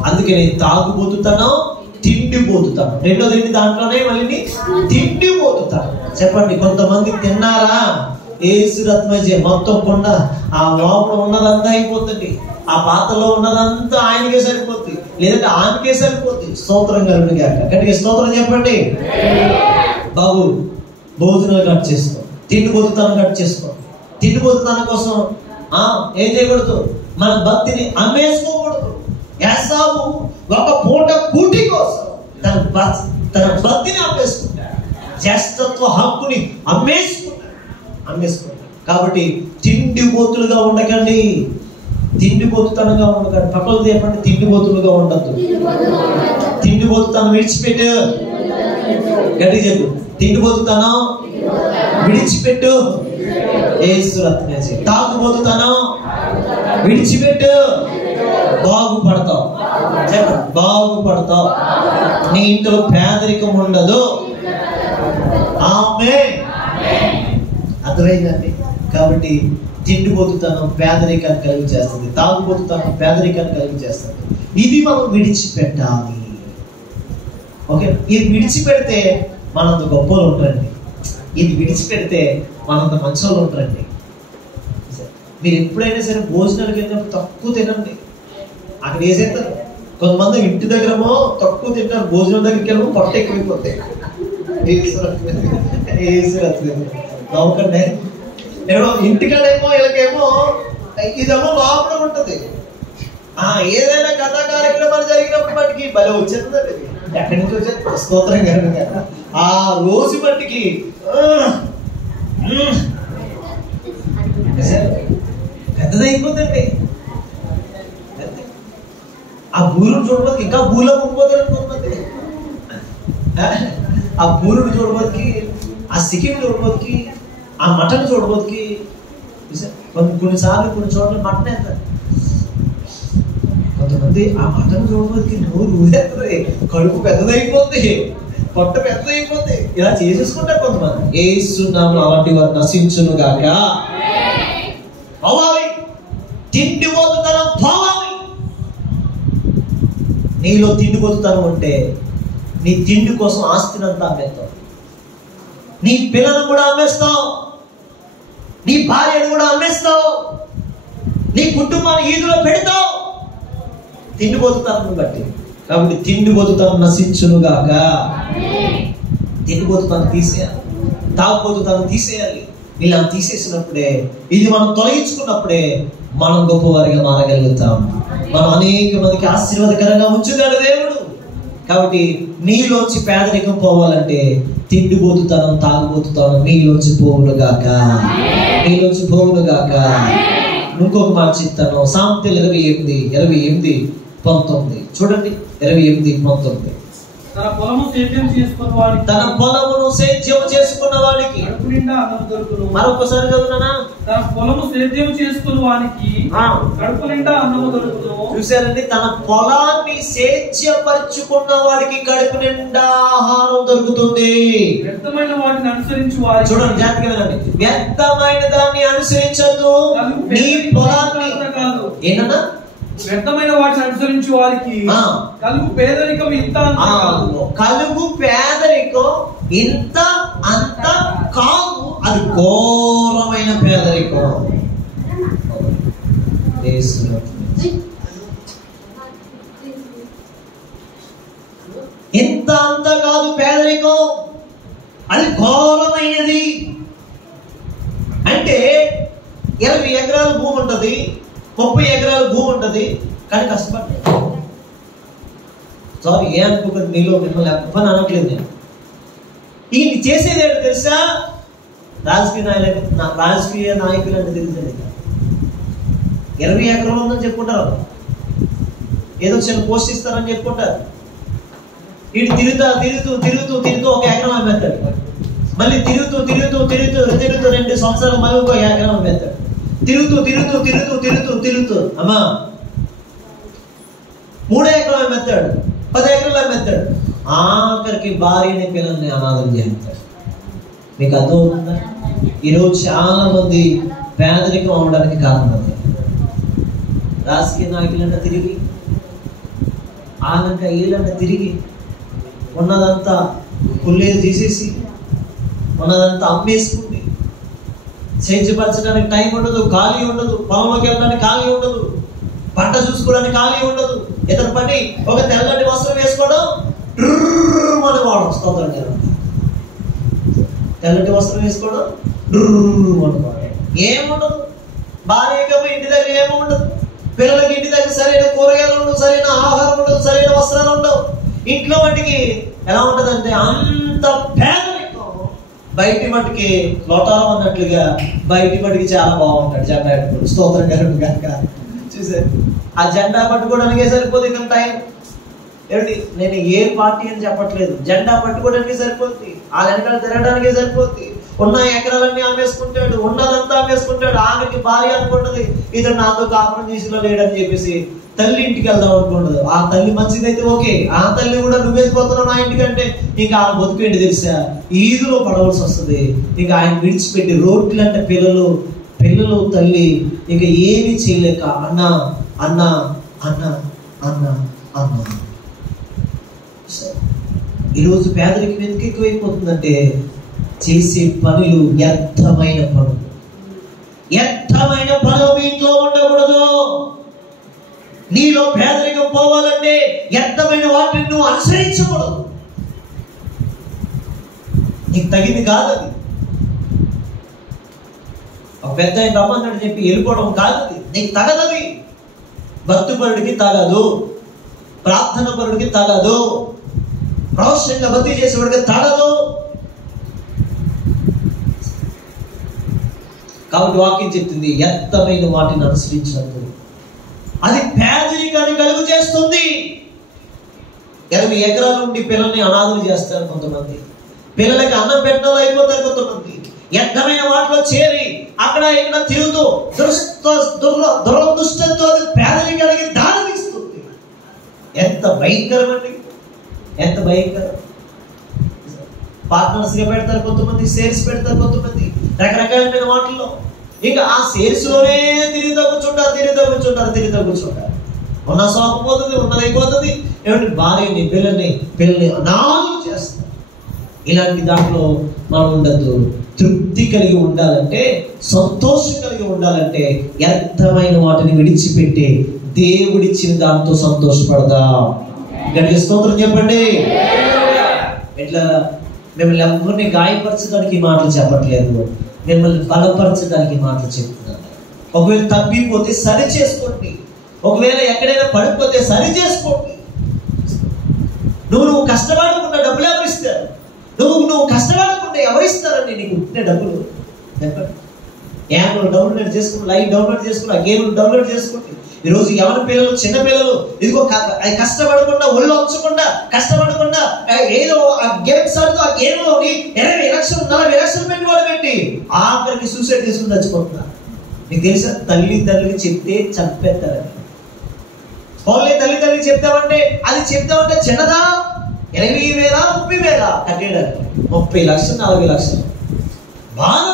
అందుకని తాగుబోతుతనం, తిండిపోతుతాను. రెండోది ఏంటి? దాంట్లోనే మళ్ళీ తిండిపోతుతాను. చెప్పండి, కొంతమంది తిన్నారా ఏసు రత్మజ మొత్తం కొండ ఆ లోపల ఉన్నదంతా అయిపోతుంది. ఆ పాత్రలో ఉన్నదంతా ఆయనకే సరిపోతుంది, లేదంటే ఆమెకే సరిపోతుంది. స్తోత్రం కలుగును గాక. గట్టిగా స్తోత్రం చెప్పండి. బాబు భోజనాలు కట్ చేసుకో, తిండిపోతుతాను కట్ చేసుకో. తిండిపోతుతాను కోసం ఏం చేయకూడదు? మన భక్తిని అమ్మేసుకోకూడదు. యాసాబు ఒక పూట కూటి కోసం తన భక్తిని అమ్మేసుకుంటాడు, జ్యేష్ఠత్వ హక్కుని అమ్మేసుకుంటాడు. కాబట్టి తిండిపోతులుగా ఉండకండి, తిండిపోతుతనంగా ఉండకండి. పక్కన చెప్పండి, తిండిపోతులుగా ఉండద్దు. తిండిపోతుతనం విడిచిపెట్టు. గట్టి చెప్పు, తిండిపోతుతనం విడిచిపెట్టు. యేసు రత్నజీ తాగుబోతుతనం విడిచిపెట్టు. బాగుపడతావు. చెప్పండి, బాగుపడతావు. నీ ఇంట్లో పేదరికం ఉండదు. ఆమేన్. అర్థమైందండి? కాబట్టి తిండిపోతుతనం పేదరికాన్ని కలిగి చేస్తుంది, తాగుబోతుతనం పేదరికాన్ని కలిగి చేస్తుంది. ఇది మనం విడిచిపెట్టాలి. ఓకే, ఇది విడిచిపెడితే మనంత గొప్పలు ఉంటారండి. ఇది విడిచిపెడితే మనంత మంచి వాళ్ళు ఉంటారండి. మీరు ఎప్పుడైనా సరే భోజనాలకు వెళ్ళినప్పుడు తక్కువ తినండి. అక్కడ వేసేస్తారు. కొంతమంది ఇంటి దగ్గరేమో తక్కువ తింటారు, భోజనం దగ్గరికి వెళ్ళమో పొట్ట ఎక్కువైపోతాయి. నవ్వకండి. ఏమో ఇంటికాడేమో వీళ్ళకేమో ఇదేమో లోపల ఉంటుంది. ఏదైనా కథా కార్యక్రమాలు జరిగినప్పుడు వాటికి భలే వచ్చేస్తుందండి. ఎక్కడి నుంచి వచ్చేది? స్తోత్రం గారు. ఆ రోజు మట్టికి పెద్దదైపోతుంది. ఆ బూరుడు చూడబోతుకి ఇంకా బూలో ఉండిపోతాడు కొంతమంది. ఆ బూరుడు చూడబోతుకి, ఆ సిక్కిం చూడబోతుకి, ఆ మటన్ చూడబోతుకి కొన్నిసార్లు కొన్ని చోట్ల మటన్ వేస్తారు. కొంతమంది ఆ మటన్ చూడబోతుకి నోరు ఊరేస్తుంది, కడుపు పెద్దదైపోతుంది. పొట్ట పెద్ద అయిపోతే ఇలా చేసేసుకుంటారు కొంతమంది. యేసు నామములో అలాంటి వారు నశించును గాక. పోవాలి, తిండిపోతుతనం పోవాలి. నీలో తిండిపోతుతనం ఉంటే నీ తిండి కోసం ఆస్తిని అంతా అమ్మేస్తావు, నీ పిల్లలను కూడా అమ్మేస్తావు, నీ భార్యను కూడా అమ్మేస్తావు, నీ కుటుంబాన్ని ఈదులో పెడతావు తిండిపోతుతనం బట్టి. కాబట్టి తిండిపోతుతనం నశించును గాక. తిండిపోతుతనం తీసేయాలి, తాగుపోతుతనం తీసేయాలి. ఇలా తీసేసినప్పుడే, ఇది మనం తొలగించుకున్నప్పుడే మనం గొప్పవారిగా మారగలుగుతాం. మనం అనేక మందికి ఆశీర్వాదకరంగా ఉంచుతాడు దేవుడు. కాబట్టి నీలోంచి పేదరికం పోవాలంటే తిండిపోతుతనం, తాగుపోతుతనం నీలోంచి పోవును గాక, నీలోంచి పోవును గాక. ఇంకొక మాట చెప్తాను. సామెతలు 28:19 చూడండి. 28:19. తన పొలము సేద్యం చేసుకున్న వానికి కడుపు నిండా అన్నం దొరుకును. మరొకసారి చదువునా? తన పొలము సేద్యం చేసుకున్న వానికి కడుపు నిండా అన్నం దొరుకును. చూసారండి, తన పొలాన్ని సేద్యపరుచుకున్న వాడికి కడుపు నిండా ఆహారం దొరుకుతుంది. వ్యర్థమైన వాటిని అనుసరించి వారికి, చూడండి జాగ్రత్తగా వినండి, వ్యర్థమైన దాన్ని అనుసరించద్దు. నీ పొలాన్ని కాదు, ఏంటన్నా? వ్యర్థమైన వాటిని అనుసరించి వారికి కలుగు పేదరికం ఇంత కలుగు పేదరికం ఇంత అంత కాదు, అది ఘోరమైన పేదరికం. ఇంత అంత కాదు పేదరికం, అది ఘోరమైనది. అంటే 20 ఎకరాల భూమి ఉంటుంది, 30 ఎకరాల భూమి ఉంటుంది, కానీ కష్టపడ్డా. సారీ, అనుకోకండి, మీలో మిమ్మల్ని పని అనట్లేదు నేను. ఈ చేసేది ఏంటో తెలుసా? రాజకీయ నాయకులు అంటే తెలిసేది 20 ఎకరాలు ఉందని చెప్పుకుంటారు, ఏదో చిన్న పోస్ట్ ఇస్తారని చెప్పుకుంటారు. ఇటు తిరుగుతూ 1 ఎకరం అమ్మేస్తాడు, మళ్ళీ తిరుగుతూ 2 సంవత్సరాలు మళ్ళీ 1 ఎకరం అమ్మేస్తాడు. తిరుగుతూ అమ్మా 3 ఎకరాలు అమ్మేస్తాడు, 10 ఎకరాలు అమ్మేస్తాడు. ఆఖరికి భార్యని పిల్లల్ని అనాథం చేస్తాడు. మీకు అర్థమవుతుందా? ఈరోజు చాలా మంది పేదరికం అవడానికి కారణం అది. రాజకీయ నాయకులంటే తిరిగి, ఆలంట వీళ్ళంట తిరిగి, ఉన్నదంతా కుళ్ళేది తీసేసి, ఉన్నదంతా అమ్మేసుకుంది. సేద్యపరచడానికి టైం ఉండదు, ఖాళీ ఉండదు, పొలంలోకి వెళ్ళడానికి ఖాళీ ఉండదు, పంట చూసుకోవడానికి ఖాళీ ఉండదు. ఇతర పని ఒక తెల్లటి వస్త్రం వేసుకోవడం, మన వాడు స్తోత్రం, తెల్లటి వస్త్రం వేసుకోవడం ఏముండదు. భార్యగా ఇంటి దగ్గర ఏముండదు, పిల్లలకి ఇంటి దగ్గర సరైన కూరగాయలు ఉండవు, సరైన ఆహారం ఉండదు, సరైన వస్త్రాలు ఉండవు. ఇంట్లో మట్టికి ఎలా ఉంటదంటే అంత పేదరికం. బయటి మట్టికి లోటారం అన్నట్లుగా బయటి మట్టికి చాలా బాగుంటాడు జెండా ఎట్టుకోడు, స్తోత్రం గారు కనుక చూసారు. ఆ జెండా పట్టుకోవడానికే సరిపోదు ఇక టైం. ఏమిటి, నేను ఏ పార్టీ అని చెప్పట్లేదు, జెండా పట్టుకోవడానికి సరిపోద్ది, ఆ వెనకాల తిరగడానికే సరిపోద్ది. ఉన్న ఎకరాలన్నీ అమ్మేసుకుంటాడు, ఉన్నదంతా అమ్మేసుకుంటాడు. ఆమెకి భార్య అనుకుంటది, ఇతను నాతో కాపురం చేసిలో లేడని చెప్పేసి తల్లి ఇంటికి వెళ్దాం అనుకుంటది. ఆ తల్లి మంచిదైతే ఓకే, ఆ తల్లి కూడా నువ్వేసిపోతున్నావు నా ఇంటికంటే ఇంకా ఆ బతుకేంటి తెలుసా, ఈదులో పడవలసి వస్తుంది. ఇంకా ఆయన విడిచిపెట్టి రోడ్లంటే పిల్లలు తల్లి ఇంకా ఏమి చేయలేక అన్న అన్న అన్న అన్న అన్న. ఈరోజు పేదరికం ఎందుకు ఎక్కువైపోతుందంటే చేసే పనులు వ్యర్థమైన పనులు. వ్యర్థమైన పనులు మీ ఇంట్లో ఉండకూడదు. నీలో పేదరికం పోవాలంటే వ్యర్థమైన వాటిని నువ్వు అనుసరించకూడదు. నీకు తగింది కాదు అది. ఒక పెద్ద ఆయన రమ్మన్నాడు చెప్పి వెళ్ళిపోవడం కాదు అది, నీకు తగదది. భక్తిపరుడికి తగదు, ప్రార్థన పరుడికి తగదు, ప్రవచనంగా భక్తి చేసేవాడికి తగదు. కాబట్టి వాక్యం చెప్తుంది, వ్యర్థమైన వాటిని అనుసరించద్దు, అది పేదరికాన్ని కలుగు చేస్తుంది. 20 ఎకరాల నుండి పిల్లల్ని అనాథులు చేస్తారు కొంతమంది, పిల్లలకి అన్నం పెట్టడం అయిపోతారు కొంతమంది. వ్యర్థమైన వాటిలో చేరి అక్కడ ఇక్కడ తిరుగుతూ దురదృష్టంతో పేదరికానికి దారి తీస్తుంది. ఎంత భయంకరం అండి, ఎంత భయంకరం. పార్ట్నర్స్ గా పెడతారు, కొంతమంది సేల్స్ పెడతారు, కొంతమంది రకరకాలమైన వాటిల్లో. ఇంకా ఆ సేల్స్ లోనే తిరిగి తగ్గుచుంటారు. ఉన్న సోకపోతుంది, ఉన్నదైపోతుంది. ఏమంటే భార్యని పిల్లల్ని అనాథం చేస్తారు. ఇలాంటి దాంట్లో మనం ఉండద్దు. తృప్తి కలిగి ఉండాలంటే, సంతోషం కలిగి ఉండాలంటే వ్యర్థమైన వాటిని విడిచిపెట్టి దేవుడిచ్చిన దాంతో సంతోషపడదాం. గట్టిగా స్తోత్రం చెప్పండి. ఇట్లా మిమ్మల్ని ఎవరిని గాయపరచడానికి మాటలు చెప్పట్లేదు, మిమ్మల్ని బలపరచడానికి మాటలు చెప్తున్నాను. ఒకవేళ తప్పిపోతే సరి చేసుకోండి, ఒకవేళ ఎక్కడైనా పడిపోతే సరి చేసుకోండి. నువ్వు కష్టపడకుండా డబ్బులు ఎవరిస్తారు? నువ్వు కష్టపడకుండా ఎవరిస్తారండి నీకు పుట్టిన డబ్బులు? చెప్పండి. యాప్లు డౌన్లోడ్ చేసుకుని, లైవ్ డౌన్లోడ్ చేసుకుని, ఆ గేమ్లు డౌన్లోడ్ చేసుకోండి. ఈరోజు ఎవరి పిల్లలు, చిన్న పిల్లలు ఇదిగో కష్టపడకుండా, ఒళ్ళు ఉంచకుండా, కష్టపడకుండా ఏదో ఆ గేమ్స్ ఆడుతూ ఆ గేమ్ లోని 20 లక్షలు 40 లక్షలు పెట్టుబడి పెట్టి ఆఖరికి సూసైడ్ చేసుకుని చచ్చిపోతున్నారు. మీకు తెలుసా? తల్లికి చెప్తే చంపేస్తారని. ఓన్లీ తల్లికి చెప్తామంటే అది చెప్తామంటే చిన్నదా? 20,000 30,000 కట్టేయడానికి 30 లక్షలు 40 లక్షలు బాగా.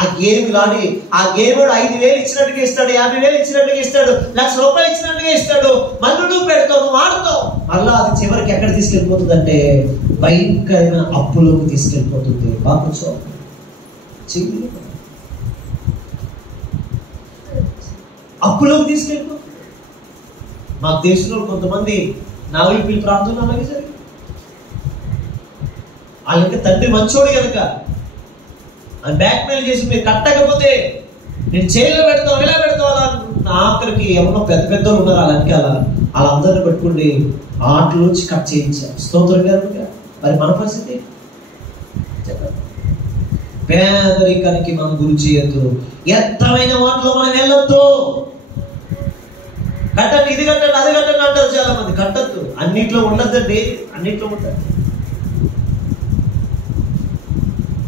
ఆ గేమ్ లాడి ఆ గేమ్ 5,000 ఇచ్చినట్టుగా ఇస్తాడు, 50,000 ఇచ్చినట్టుగా ఇస్తాడు, 1,00,000 రూపాయలు ఇచ్చినట్టుగా ఇస్తాడు. మళ్ళీ నువ్వు పెడతావు, నువ్వు ఆడుతావు. మళ్ళా అది చివరికి ఎక్కడ తీసుకెళ్ళిపోతుంది అంటే భయంకరమైన అప్పులోకి తీసుకెళ్ళిపోతుంది. బాగా అప్పులోకి తీసుకెళ్ళిపోతుంది. మాకు తెలిసిన కొంతమంది నాగులపల్లి ప్రాంతంలో అలాగే జరిగింది. వాళ్ళకి తండ్రి మంచోడు కనుక బ్యాక్ మెయిల్ చేసి మీరు కట్టకపోతే నేను జైల్లో పెడతాం, ఇలా పెడతాం. అలా ఆఖరికి ఎవరో పెద్ద ఉన్నారు వాళ్ళకి, వాళ్ళందరిని పెట్టుకుండి ఆటలోంచి కట్ చేయించారు. స్తోత్రం కనుక. మరి మన పరిస్థితి చెప్పండి. పేదరికానికి మనం గురి చేయొద్దు, ఎత్తమైన వాటిలో మనం వెళ్ళొద్దు. కట్టండి, ఇది కట్టండి, అది కట్టండి అంటారు చాలా మంది. కట్టద్దు, అన్నిట్లో ఉండద్దండి, అన్నిట్లో ఉండద్దు.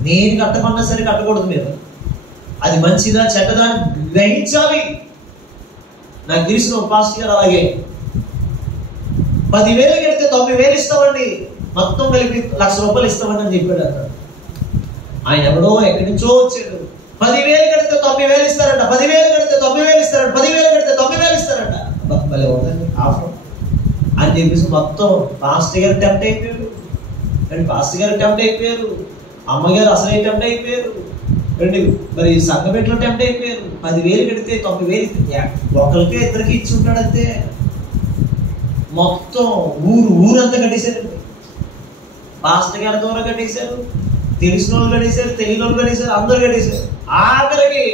నేను కట్టమన్నా సరే కట్టకూడదు. మీరు అది మంచిదా చెడ్డదా గ్రహించాలి. నాకు తెలిసిన ఒక పాస్టర్ గారు అలాగే 10,000 కడితే 90,000 ఇస్తామండి, మొత్తం కలిపి 1,00,000 రూపాయలు ఇస్తామండి అని చెప్పాడు అక్కడ. ఆయన ఎవడో ఎక్కడి నుంచో వచ్చాడు. 10,000 కడితే 90,000 ఇస్తారంట, 10,000 కడితే 90,000 ఇస్తారంట, 10,000 కడితే 90,000 ఇస్తారంట. భలే ఉందండి ఆఫర్ అని చెప్పేసి మొత్తం పాస్టర్ గారు టెంప్ట్ అయిపోయారు. అండ్ పాస్టర్ గారు టెంప్ట్ అయిపోయారు, అమ్మగారు అసలు టెంప్ట్ అయిపోయారు, రండి మరి సంఘపెట్లో టెంప్ట్ అయిపోయారు. 10,000 కడితే 90,000 ఒకరికే ఇద్దరికి ఇచ్చి ఉంటాడంతే. మొత్తం ఊరంతా కట్టేశారండి. పాస్టర్ గారి ద్వారా కట్టేశారు, తెలిసిన వాళ్ళు కట్టేశారు, తెలియని వాళ్ళు కట్టేశారు, అందరూ కట్టేశారు. ఆఖరికి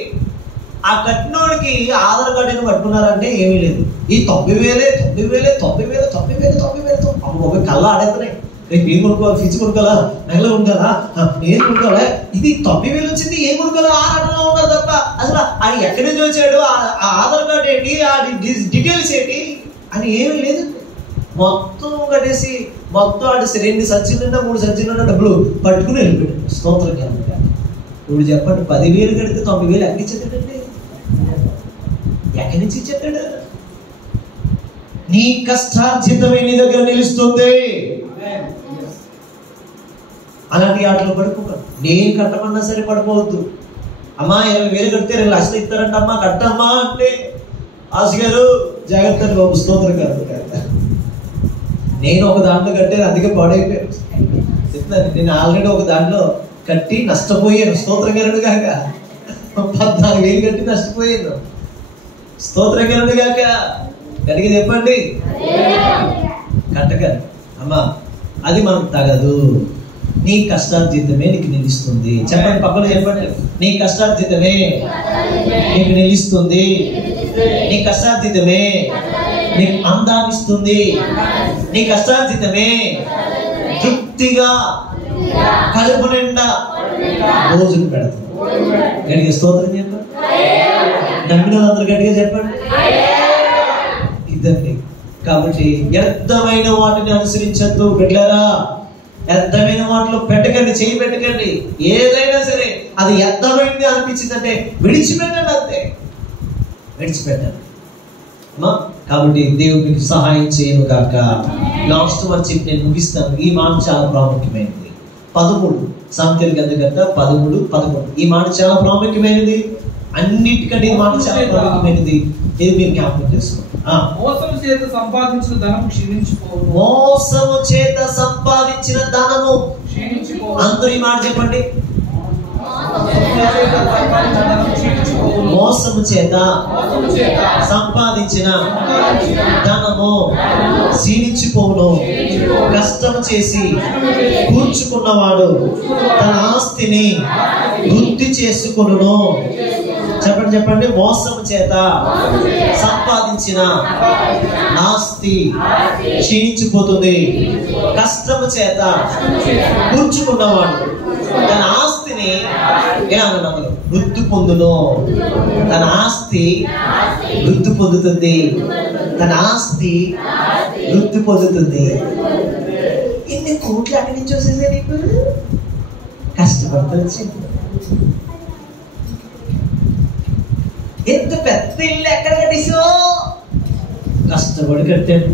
ఆ కట్టినోడికి ఆధార్ కార్డు పట్టుకున్నారంటే ఏమీ లేదు. ఈ 90,000 అమ్మ కల్లా ఆడేస్తున్నాయి. రేపు ఏం కొనుక్కోవాలి? ఫ్రిడ్జ్ కొనుక్కోవాలా, నగలు కొనుక్కోవాలా, ఏం కొనుక్కోవాలి? ఇది 90,000 వచ్చింది, ఏం కొనుక్కోవాలో ఆరాటంలో ఉన్నారు తప్ప అసలు అది ఎక్కడి నుంచి వచ్చాడు, ఆ ఆధార్ కార్డు ఏంటి, ఆ డీటెయిల్స్ ఏంటి అని ఏమీ లేదు. మొత్తం కట్టేసి మొత్తం అటు 2 సంచులు 3 సంచులు డబ్బులు పట్టుకుని వెళ్ళిపోయాడు. స్తోత్రం కనుక. ఇప్పుడు చెప్పండి, 10,000 కడితే 90,000 ఎక్కడి నుంచి ఇచ్చేటండి? ఎక్కడి నుంచి ఇచ్చేటాడు? నీ కష్టార్జితమే నీ దగ్గర నిలుస్తుంది. అలాంటి ఆటలు పడుకోకండి. నేను కట్టమన్నా సరే పడిపోవద్దు. అమ్మా 20,000 కడితే 2 లక్షలు ఇస్తారంట, అమ్మా కట్టమ్మా అంటే ఆశ గారు జాగ్రత్త బాబు. స్తోత్రం కాదు. నేను ఒక దాంట్లో కట్టాను, అందుకే పాడైపోయాను. చెప్తాను, నేను ఆల్రెడీ ఒక దాంట్లో కట్టి నష్టపోయాను. స్తోత్రం గారుడు కాక 14,000 కట్టి నష్టపోయాను. స్తోత్రం గారుడు కాక కడిగి చెప్పండి. కట్టకండి అమ్మా, అది మనకు తగదు. నీ కష్టార్జితమే నీకు నిలుస్తుంది. చెప్పండి, పక్కన చెప్పండి. నీ కష్టార్జితమే నీకు నిలుస్తుంది. నీ కష్టార్జితమే నీకు అందాన్నిస్తుంది. నీ కష్టార్జితమే తృప్తిగా కడుపు నిండా రోజులు పెడతాం. గట్టిగా స్తోత్రం చెప్పండి. నమ్మిన అందరూ గట్టిగా చెప్పండి. ఇదండి. కాబట్టి వ్యర్థమైన వాటిని అనుసరించద్దు బిడ్డలారా. వ్యర్థమైన వాటిలో పెట్టకండి, చేయి పెట్టకండి. ఏదైనా సరే అది వ్యర్థమైంది అనిపించిందంటే విడిచిపెట్టండి, అంతే, విడిచిపెట్టండి అమ్మా. కాబట్టి దేవుడు మీకు సహాయం చేయను కాక. లాస్ట్ వన్ చెప్పి నేను ముగిస్తాను. ఈ మాట చాలా ప్రాముఖ్యమైనది. 13 సామెతల గ్రంథకర్త 13:11. ఈ మాట చాలా ప్రాముఖ్యమైనది. అన్నిటికంటే ఈ మాట చాలా ప్రాముఖ్యమైనది. ఇది మీరు జ్ఞాపకం చేసుకోండి. మోసము చేత సంపాదించిన ధనము క్షీణించిపోవు. మోసము చేత సంపాదించిన ధనము క్షీణించిపోవు. అందరూ ఈ మాట చెప్పండి. మోసము చేత సంపాదించిన ధనము క్షీణించిపోవును. కష్టము చేసి కూర్చుకున్నవాడు తన ఆస్తిని వృద్ధి చేసుకొనును. చెప్పండి చెప్పండి. మోసము చేత సంపాదించిన ఆస్తి క్షీణించిపోతుంది. కష్టము చేత కూర్చుకున్నవాడు తన ఆస్తిని వృద్ధి పొందును. తన ఆస్తి వృద్ధి పొందుతుంది. తన ఆస్తి వృద్ధి పొందుతుంది. ఇన్ని కోట్లు అక్కడి నుంచి వచ్చేసే నీకు కష్టపడతా వచ్చింది. ఎంత పెద్ద ఇల్లు ఎక్కడ కట్టేసో కష్టపడి కట్టాను.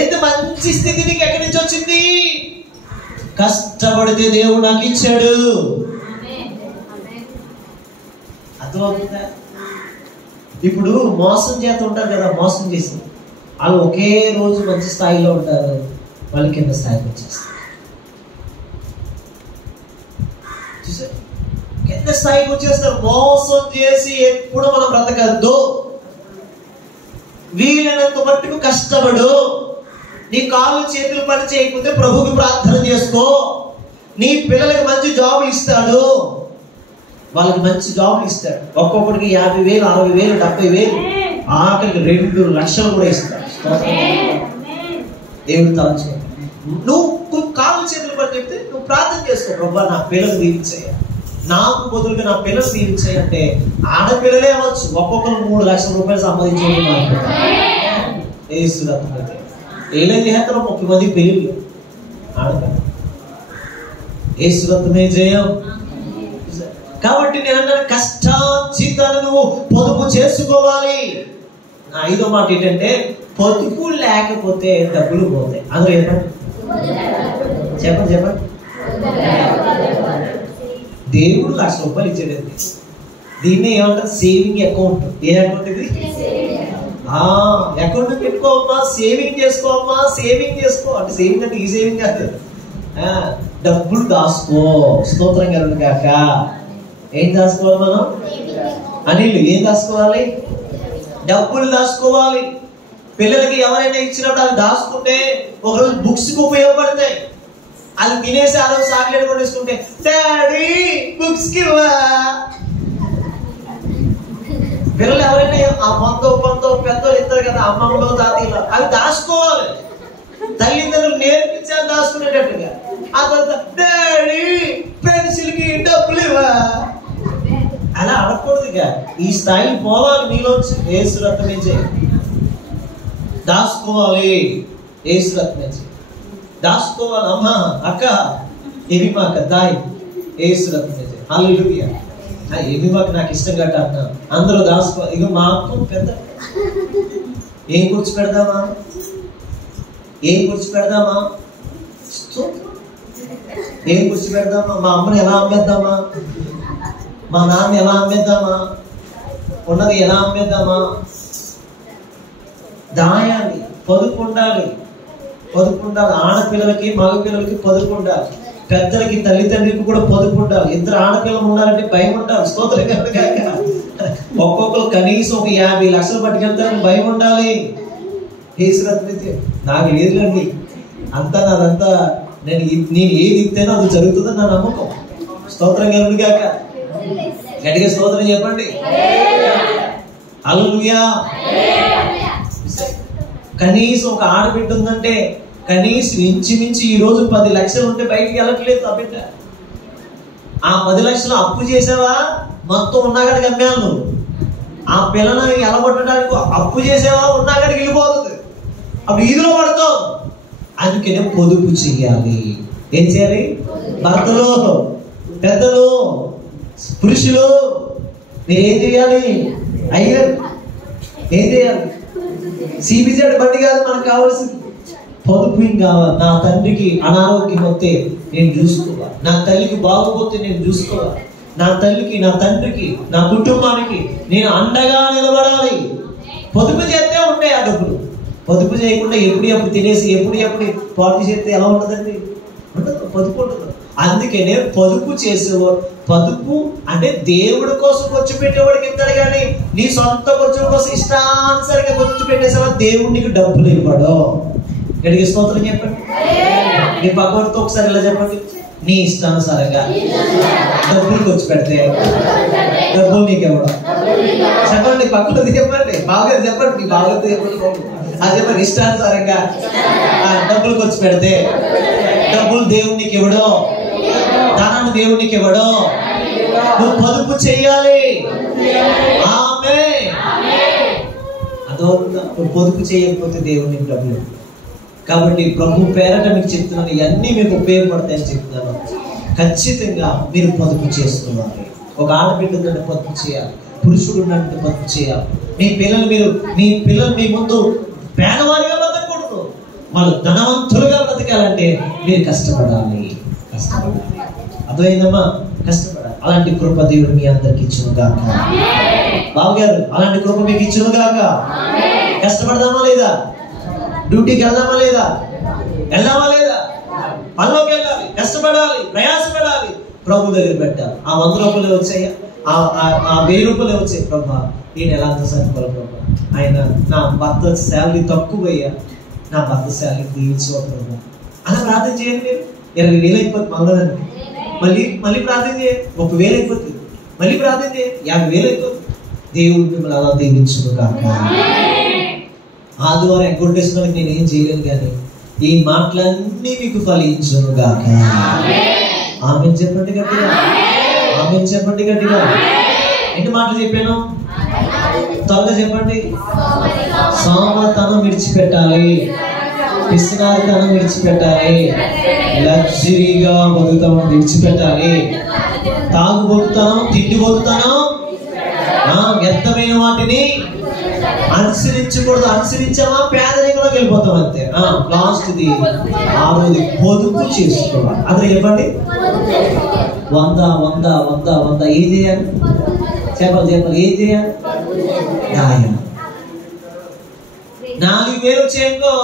ఎంత మంచి స్థితి నీకు ఎక్కడి నుంచి వచ్చింది? కష్టపడితే దేవుడు నాకు ఇచ్చాడు. అర్థమవుతుందా? ఇప్పుడు మోసం చేత ఉంటారు కదా, మోసం చేసి వాళ్ళు ఒకే రోజు మంచి స్థాయిలో ఉంటారు, వాళ్ళు కింద స్థాయికి వచ్చేస్తారు. చూసారు, కింద స్థాయికి వచ్చేస్తారు. మోసం చేసి ఎప్పుడు మనం బ్రతకద్దు. వీలైనంత మట్టుకు కష్టపడు. నీ కాళ్ళు చేతులు పని చేయకపోతే ప్రభువుకి ప్రార్థన చేసుకో. నీ పిల్లలకి మంచి జాబులు ఇస్తాడు. వాళ్ళకి మంచి జాబులు ఇస్తాడు. ఒక్కొక్కడికి 50,000, 60,000, 70,000, ఆఖరికి 2 లక్షలు కూడా ఇస్తాడు. దేవుడు తలచు. నువ్వు కాళ్ళు చేతులు పని చెప్తే నువ్వు ప్రార్థన చేసుకో. ప్రభు నా పిల్లలు దీవించాయి, నాకు బదులుగా నా పిల్లలు దీవించాయి అంటే ఆడపిల్లలే అవ్వచ్చు. ఒక్కొక్కరు 3 లక్షల రూపాయలు సంపాదించుకుంటున్నారు. ఏలే చేస్తారు 30 మంది పెళ్ళిళ్ళు ఆడపిల్ల. ఏసురత్నమే జయం. కాబట్టి నేను అన్నాను, కష్టార్జితాన్ని నువ్వు పొదుపు చేసుకోవాలి. 5వ మాట ఏంటంటే, పొదుపు లేకపోతే డబ్బులు పోతాయి. అందరూ చెప్పండి చెప్పండి. దేవుడు 1,00,000 రూపాయలు ఇచ్చాడండి. దీన్ని ఏమంటారు? Saving account. ఏ అకౌంట్ ఇది? అకౌంట్ పెట్టుకోమ్మా, సేవింగ్ చేసుకోమ్మా, సేవింగ్ చేసుకో. అంటే సేవింగ్ అంటే ఈ సేవింగ్ కాదు, డబ్బులు దాసుకో. స్తోత్రం కలుగును గాక. ఏం దాసుకోవాలి మనం? అనిల్ ఏం దాసుకోవాలి? డబ్బులు దాసుకోవాలి. పిల్లలకి ఎవరైనా ఇచ్చినప్పుడు అది దాచుకుంటే ఒకరోజు బుక్స్ కి ఉపయోగపడతాయి. అది తినేసి ఆ రోజు చాక్లెట్ కొనేసుకుంటే, డాడీ బుక్స్ కి పిల్లలు ఎవరైనా అమ్మతో పెద్దలు ఇస్తారు కదా, అమ్మమ్మలో తాతయ్యలో, అవి దాచుకోవాలి. తల్లిదండ్రులు నేర్పించాలి దాచుకునేటట్టుగా. ఆ తర్వాత డాడీ పెన్సిల్ కి డబ్బులు ఇవ్వా, అలా అడగకూడదుగా. ఈ స్థాయి పోవాలి మీలోంచి. యేసు రక్తమే చేయి. దాచుకోవాలి. యేసు రక్తమే చేయి. దాచుకోవాలి. అమ్మా అక్క ఏమి మా దాయి యేసు రక్తమే చేయి. హల్లెలూయా. ఏమి మాకు నాకు ఇష్టం గట్ట అన్నా అందరూ దాచుకోవాలి. ఇక మా అక్క పెద్ద ఏం కూర్చు పెడదామా? ఏం కూర్చు పెడదామా? ఏం కూర్చు పెడదామా? మా అమ్మని ఎలా అమ్మేద్దామా? మా నాన్న ఎలా అమ్మేద్దామా? ఉన్నది ఎలా అమ్మేద్దామా? దాయాలి. పొదుపు ఉండాలి. పొదుపు ఉండాలి. ఆడపిల్లలకి మగపిల్లలకి పొదుపు ఉండాలి. పెద్దలకి తల్లిదండ్రులకి కూడా పొదుపు ఉండాలి. 2 ఆడపిల్లలు ఉండాలంటే భయం ఉండాలి. స్తోత్రం కాక ఒక్కొక్కరు కనీసం ఒక 50 లక్షలు పట్టుకెళ్తారని భయం ఉండాలి. నాకు లేదులండి అంతా, నాదంతా నేను ఏది ఇస్తేనో అది జరుగుతుందని నా నమ్మకం. స్తోత్రం కలుగును గాక. గట్టిగా స్తోత్రం చెప్పండి. హల్లెలూయా. కనీసం ఒక ఆడబిడ్డ ఉందంటే కనీసం ఇంచుమించి ఈ రోజు 10 లక్షలు ఉంటే బయటికి వెళ్ళట్లేదు ఆ బిడ్డ. ఆ 10 లక్షలు అప్పు చేసావా? మొత్తం ఉన్నాగడికి అమ్మాను నువ్వు. ఆ పిల్లను ఎలగొట్టడానికి అప్పు చేసావా? ఉన్నాగడికి వెళ్ళిపోతుంది. అప్పుడు ఈదులో పడతావు. అందుకనే పొదుపు చెయ్యాలి. ఏం చేయాలి? భర్తలు, పెద్దలు, పురుషులు మీరు ఏం చేయాలి? అయ్యారు ఏం చేయాలి? సిబిజెడ్ బండి కాదు మనకు కావాల్సింది, పొదుపు ఇంకా నా తండ్రికి అనారోగ్యం వస్తే నేను చూసుకోవాలి, నా తల్లికి బాగోపోతే నేను చూసుకోవాలి, నా తల్లికి, నా తండ్రికి, నా కుటుంబానికి నేను అండగా నిలబడాలి. పొదుపు చేస్తే ఉంటాయి ఆ డబ్బులు. పొదుపు చేయకుండా ఎప్పుడు తినేసి ఎప్పుడు పాటు చేస్తే ఎలా ఉంటుందండి? ఉండదు, పొదుపు ఉండదు. అందుకనే పొదుపు చేసేవాడు, పొదుపు అంటే దేవుడి కోసం ఖర్చు పెట్టేవాడికి ఇస్తాడు, కానీ నీ సొంత ఖర్చుల కోసం ఇష్టానుసరిగా ఖర్చు పెట్టేసేవా దేవుడు నీకు డబ్బులు ఇవ్వడు. ఇక్కడికి స్తోత్రం చెప్పండి. నీ పక్కడితో ఒకసారి ఇలా చెప్పండి, నీ ఇష్టానుసారంగా డబ్బులు ఖర్చు పెడితే డబ్బులు నీకు ఇవ్వడం. చెప్పండి, పక్కన చెప్పండి, బాగా చెప్పండి, మీ బాగా చెప్పండి. అది చెప్పండి, ఇష్టానుసారంగా డబ్బులు ఖర్చు పెడితే డబ్బులు దేవుడికి ఇవ్వడం, ధనాన్ని దేవుడికి ఇవ్వడం. నువ్వు పొదుపు చెయ్యాలి. ఆమేన్. నువ్వు పొదుపు చేయకపోతే దేవుడికి డబ్బులు. కాబట్టి ప్రభు పేరట మీకు చెప్తున్నాను, ఇవన్నీ మీకు ఉపయోగపడతాయని చెప్తున్నాను. ఖచ్చితంగా మీరు పొదుపు చేసుకోవాలి. ఒక ఆడబిడ్డ పొదుపు చేయాలి, పురుషుడు ఉన్నట్టు పొదుపు చేయాలి. మీ పిల్లలు మీ ముందు పేదవారిగా బ్రతకూడదు, వాళ్ళు ధనవంతులుగా బ్రతకాలంటే మీరు కష్టపడాలి. అర్థమైందమ్మా? కష్టపడాలి. అలాంటి కృప దేవుడు మీ అందరికి ఇచ్చునుగాక. బావగారు, అలాంటి కృప మీకు ఇచ్చునుగాక. కష్టపడదామా లేదా? డ్యూటీకి వెళ్దామా లేదా? పనిలోకి వెళ్ళాలి, కష్టపడాలి, ప్రయాసపడాలి, ప్రభు దగ్గర పెట్టాలి. ఆ 100 రూపాయలు వచ్చాయా, ఆ 1000 రూపాయలు వచ్చాయి. ప్రభా, ఈయన ఎలా సరిపోవాలి ప్రభా, ఆయన నా భర్త శాలరీ తక్కువయ్యా, నా భర్త శాలరీ దీవించు ప్రభా. అలా ప్రార్థన చేయండి. మీరు 20,000 అయిపోతుంది మంగళానికి, మళ్ళీ ప్రార్థన చేయండి. 30,000 అయిపోతుంది, మళ్ళీ ప్రార్థన చేయండి. 50,000 అయిపోతుంది. దేవుడు మిమ్మల్ని అలా దీవించును కాక. ఆదివారం ఎగ్గొట్టేసుకోవడానికి నేను ఏం చేయలేను, కానీ ఈ మాటలన్నీ మీకు ఫలించును గాక. ఆమేన్ చెప్పండి గట్టిగా. ఆమేన్ చెప్పండి గట్టిగా. ఎన్ని మాటలు చెప్పాను? త్వరగా చెప్పండి. సోమరితనం విడిచిపెట్టాలి, పిసినారితనం విడిచిపెట్టాలి, లగ్జరీగా బతుకుతాం విడిచిపెట్టాలి, తాగుబోతుతాను, తిండిపోతుతాను, వ్యర్థమైన వాటిని అనుసరించకూడదు. అనుసరించామా పేదరికంలోకి వెళ్ళిపోతాం అంతే. లాస్ట్ది 6వది పొదుపు చేసుకోవాలి. అదే చెప్పండి, 100 ఏం చేయాలి? చెప్పాలి, ఏం చేయాలి? 4,000 వచ్చేంకో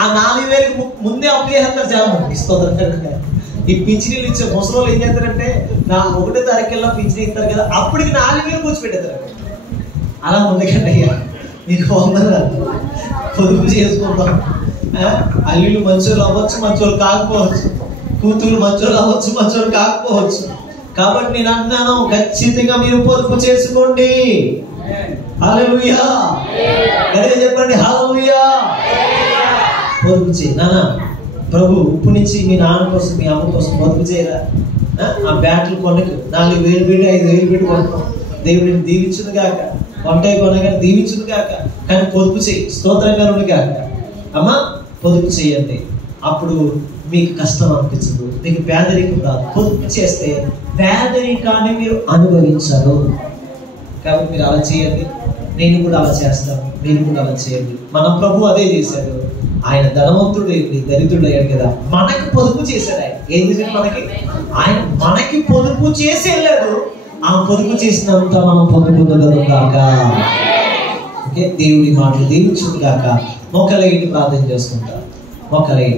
ఆ 4,000 ముందే అప్పు చేస్తారు చాలా మంది. ఇస్తుంది ఈ పింఛనీలు ఇచ్చే ముసలోళ్ళు ఏం చేస్తారంటే, 1వ తారీఖుల్లో పింఛనీ ఇస్తారు కదా, అప్పటికి 4,000 కూర్చోపెట్టేస్తారు. అలా ముందుకండి అయ్యా, మీకు పొదుపు చేసుకుంటాం. అల్లుళ్ళు మంచోళ్ళు అవ్వచ్చు, మంచోళ్ళు కాకపోవచ్చు, కూతురు మంచోళ్ళు అవ్వచ్చు, మంచోళ్ళు కాకపోవచ్చు. కాబట్టి నేను అన్నాను, ఖచ్చితంగా మీరు పొదుపు చేసుకోండి. హల్లెలూయా. గట్టిగా చెప్పండి, హల్లెలూయా. పొదుపు చేయి నాన్న. ప్రభు ఉప్పు నుంచి మీ నాన్న కోసం, మీ అమ్మ కోసం పొదుపు చేయరా? ఆ బ్యాట్లు కొనకు 4,000 పెట్టి 5,000 పెట్టి కొనుక్కో. దేవుడిని దీవించును గాక. వంటాయి కొనగా దీవించును గాక. కానీ పొదుపు చేయి, స్తోత్రంగా ఉండు గాక. అమ్మా, పొదుపు చేయండి. అప్పుడు మీకు కష్టం అనిపించదు, మీకు పేదరికం రాదు. పొదుపు చేస్తే పేదరికాన్ని మీరు అనుభవించరు. కాబట్టి మీరు అలా చేయండి. నేను కూడా అలా చేస్తాను, మీరు కూడా అలా చేయండి. మన ప్రభు అదే చేశాడు. ఆయన ధనవంతుడు ఏంటి, దరిద్రుడు అయ్యాడు కదా, మనకు పొదుపు చేశాడు. ఆయన ఏం చేశాడు? మనకి పొదుపు చేసి వెళ్ళాడు. ఆ పొదుపు చేసినంత మనం పొందుకుందగలం కాక. దేవుడి మాటలు దీవించును గాక. మొక్కలైన ప్రార్థన చేసుకుంటాం. మొక్కలైన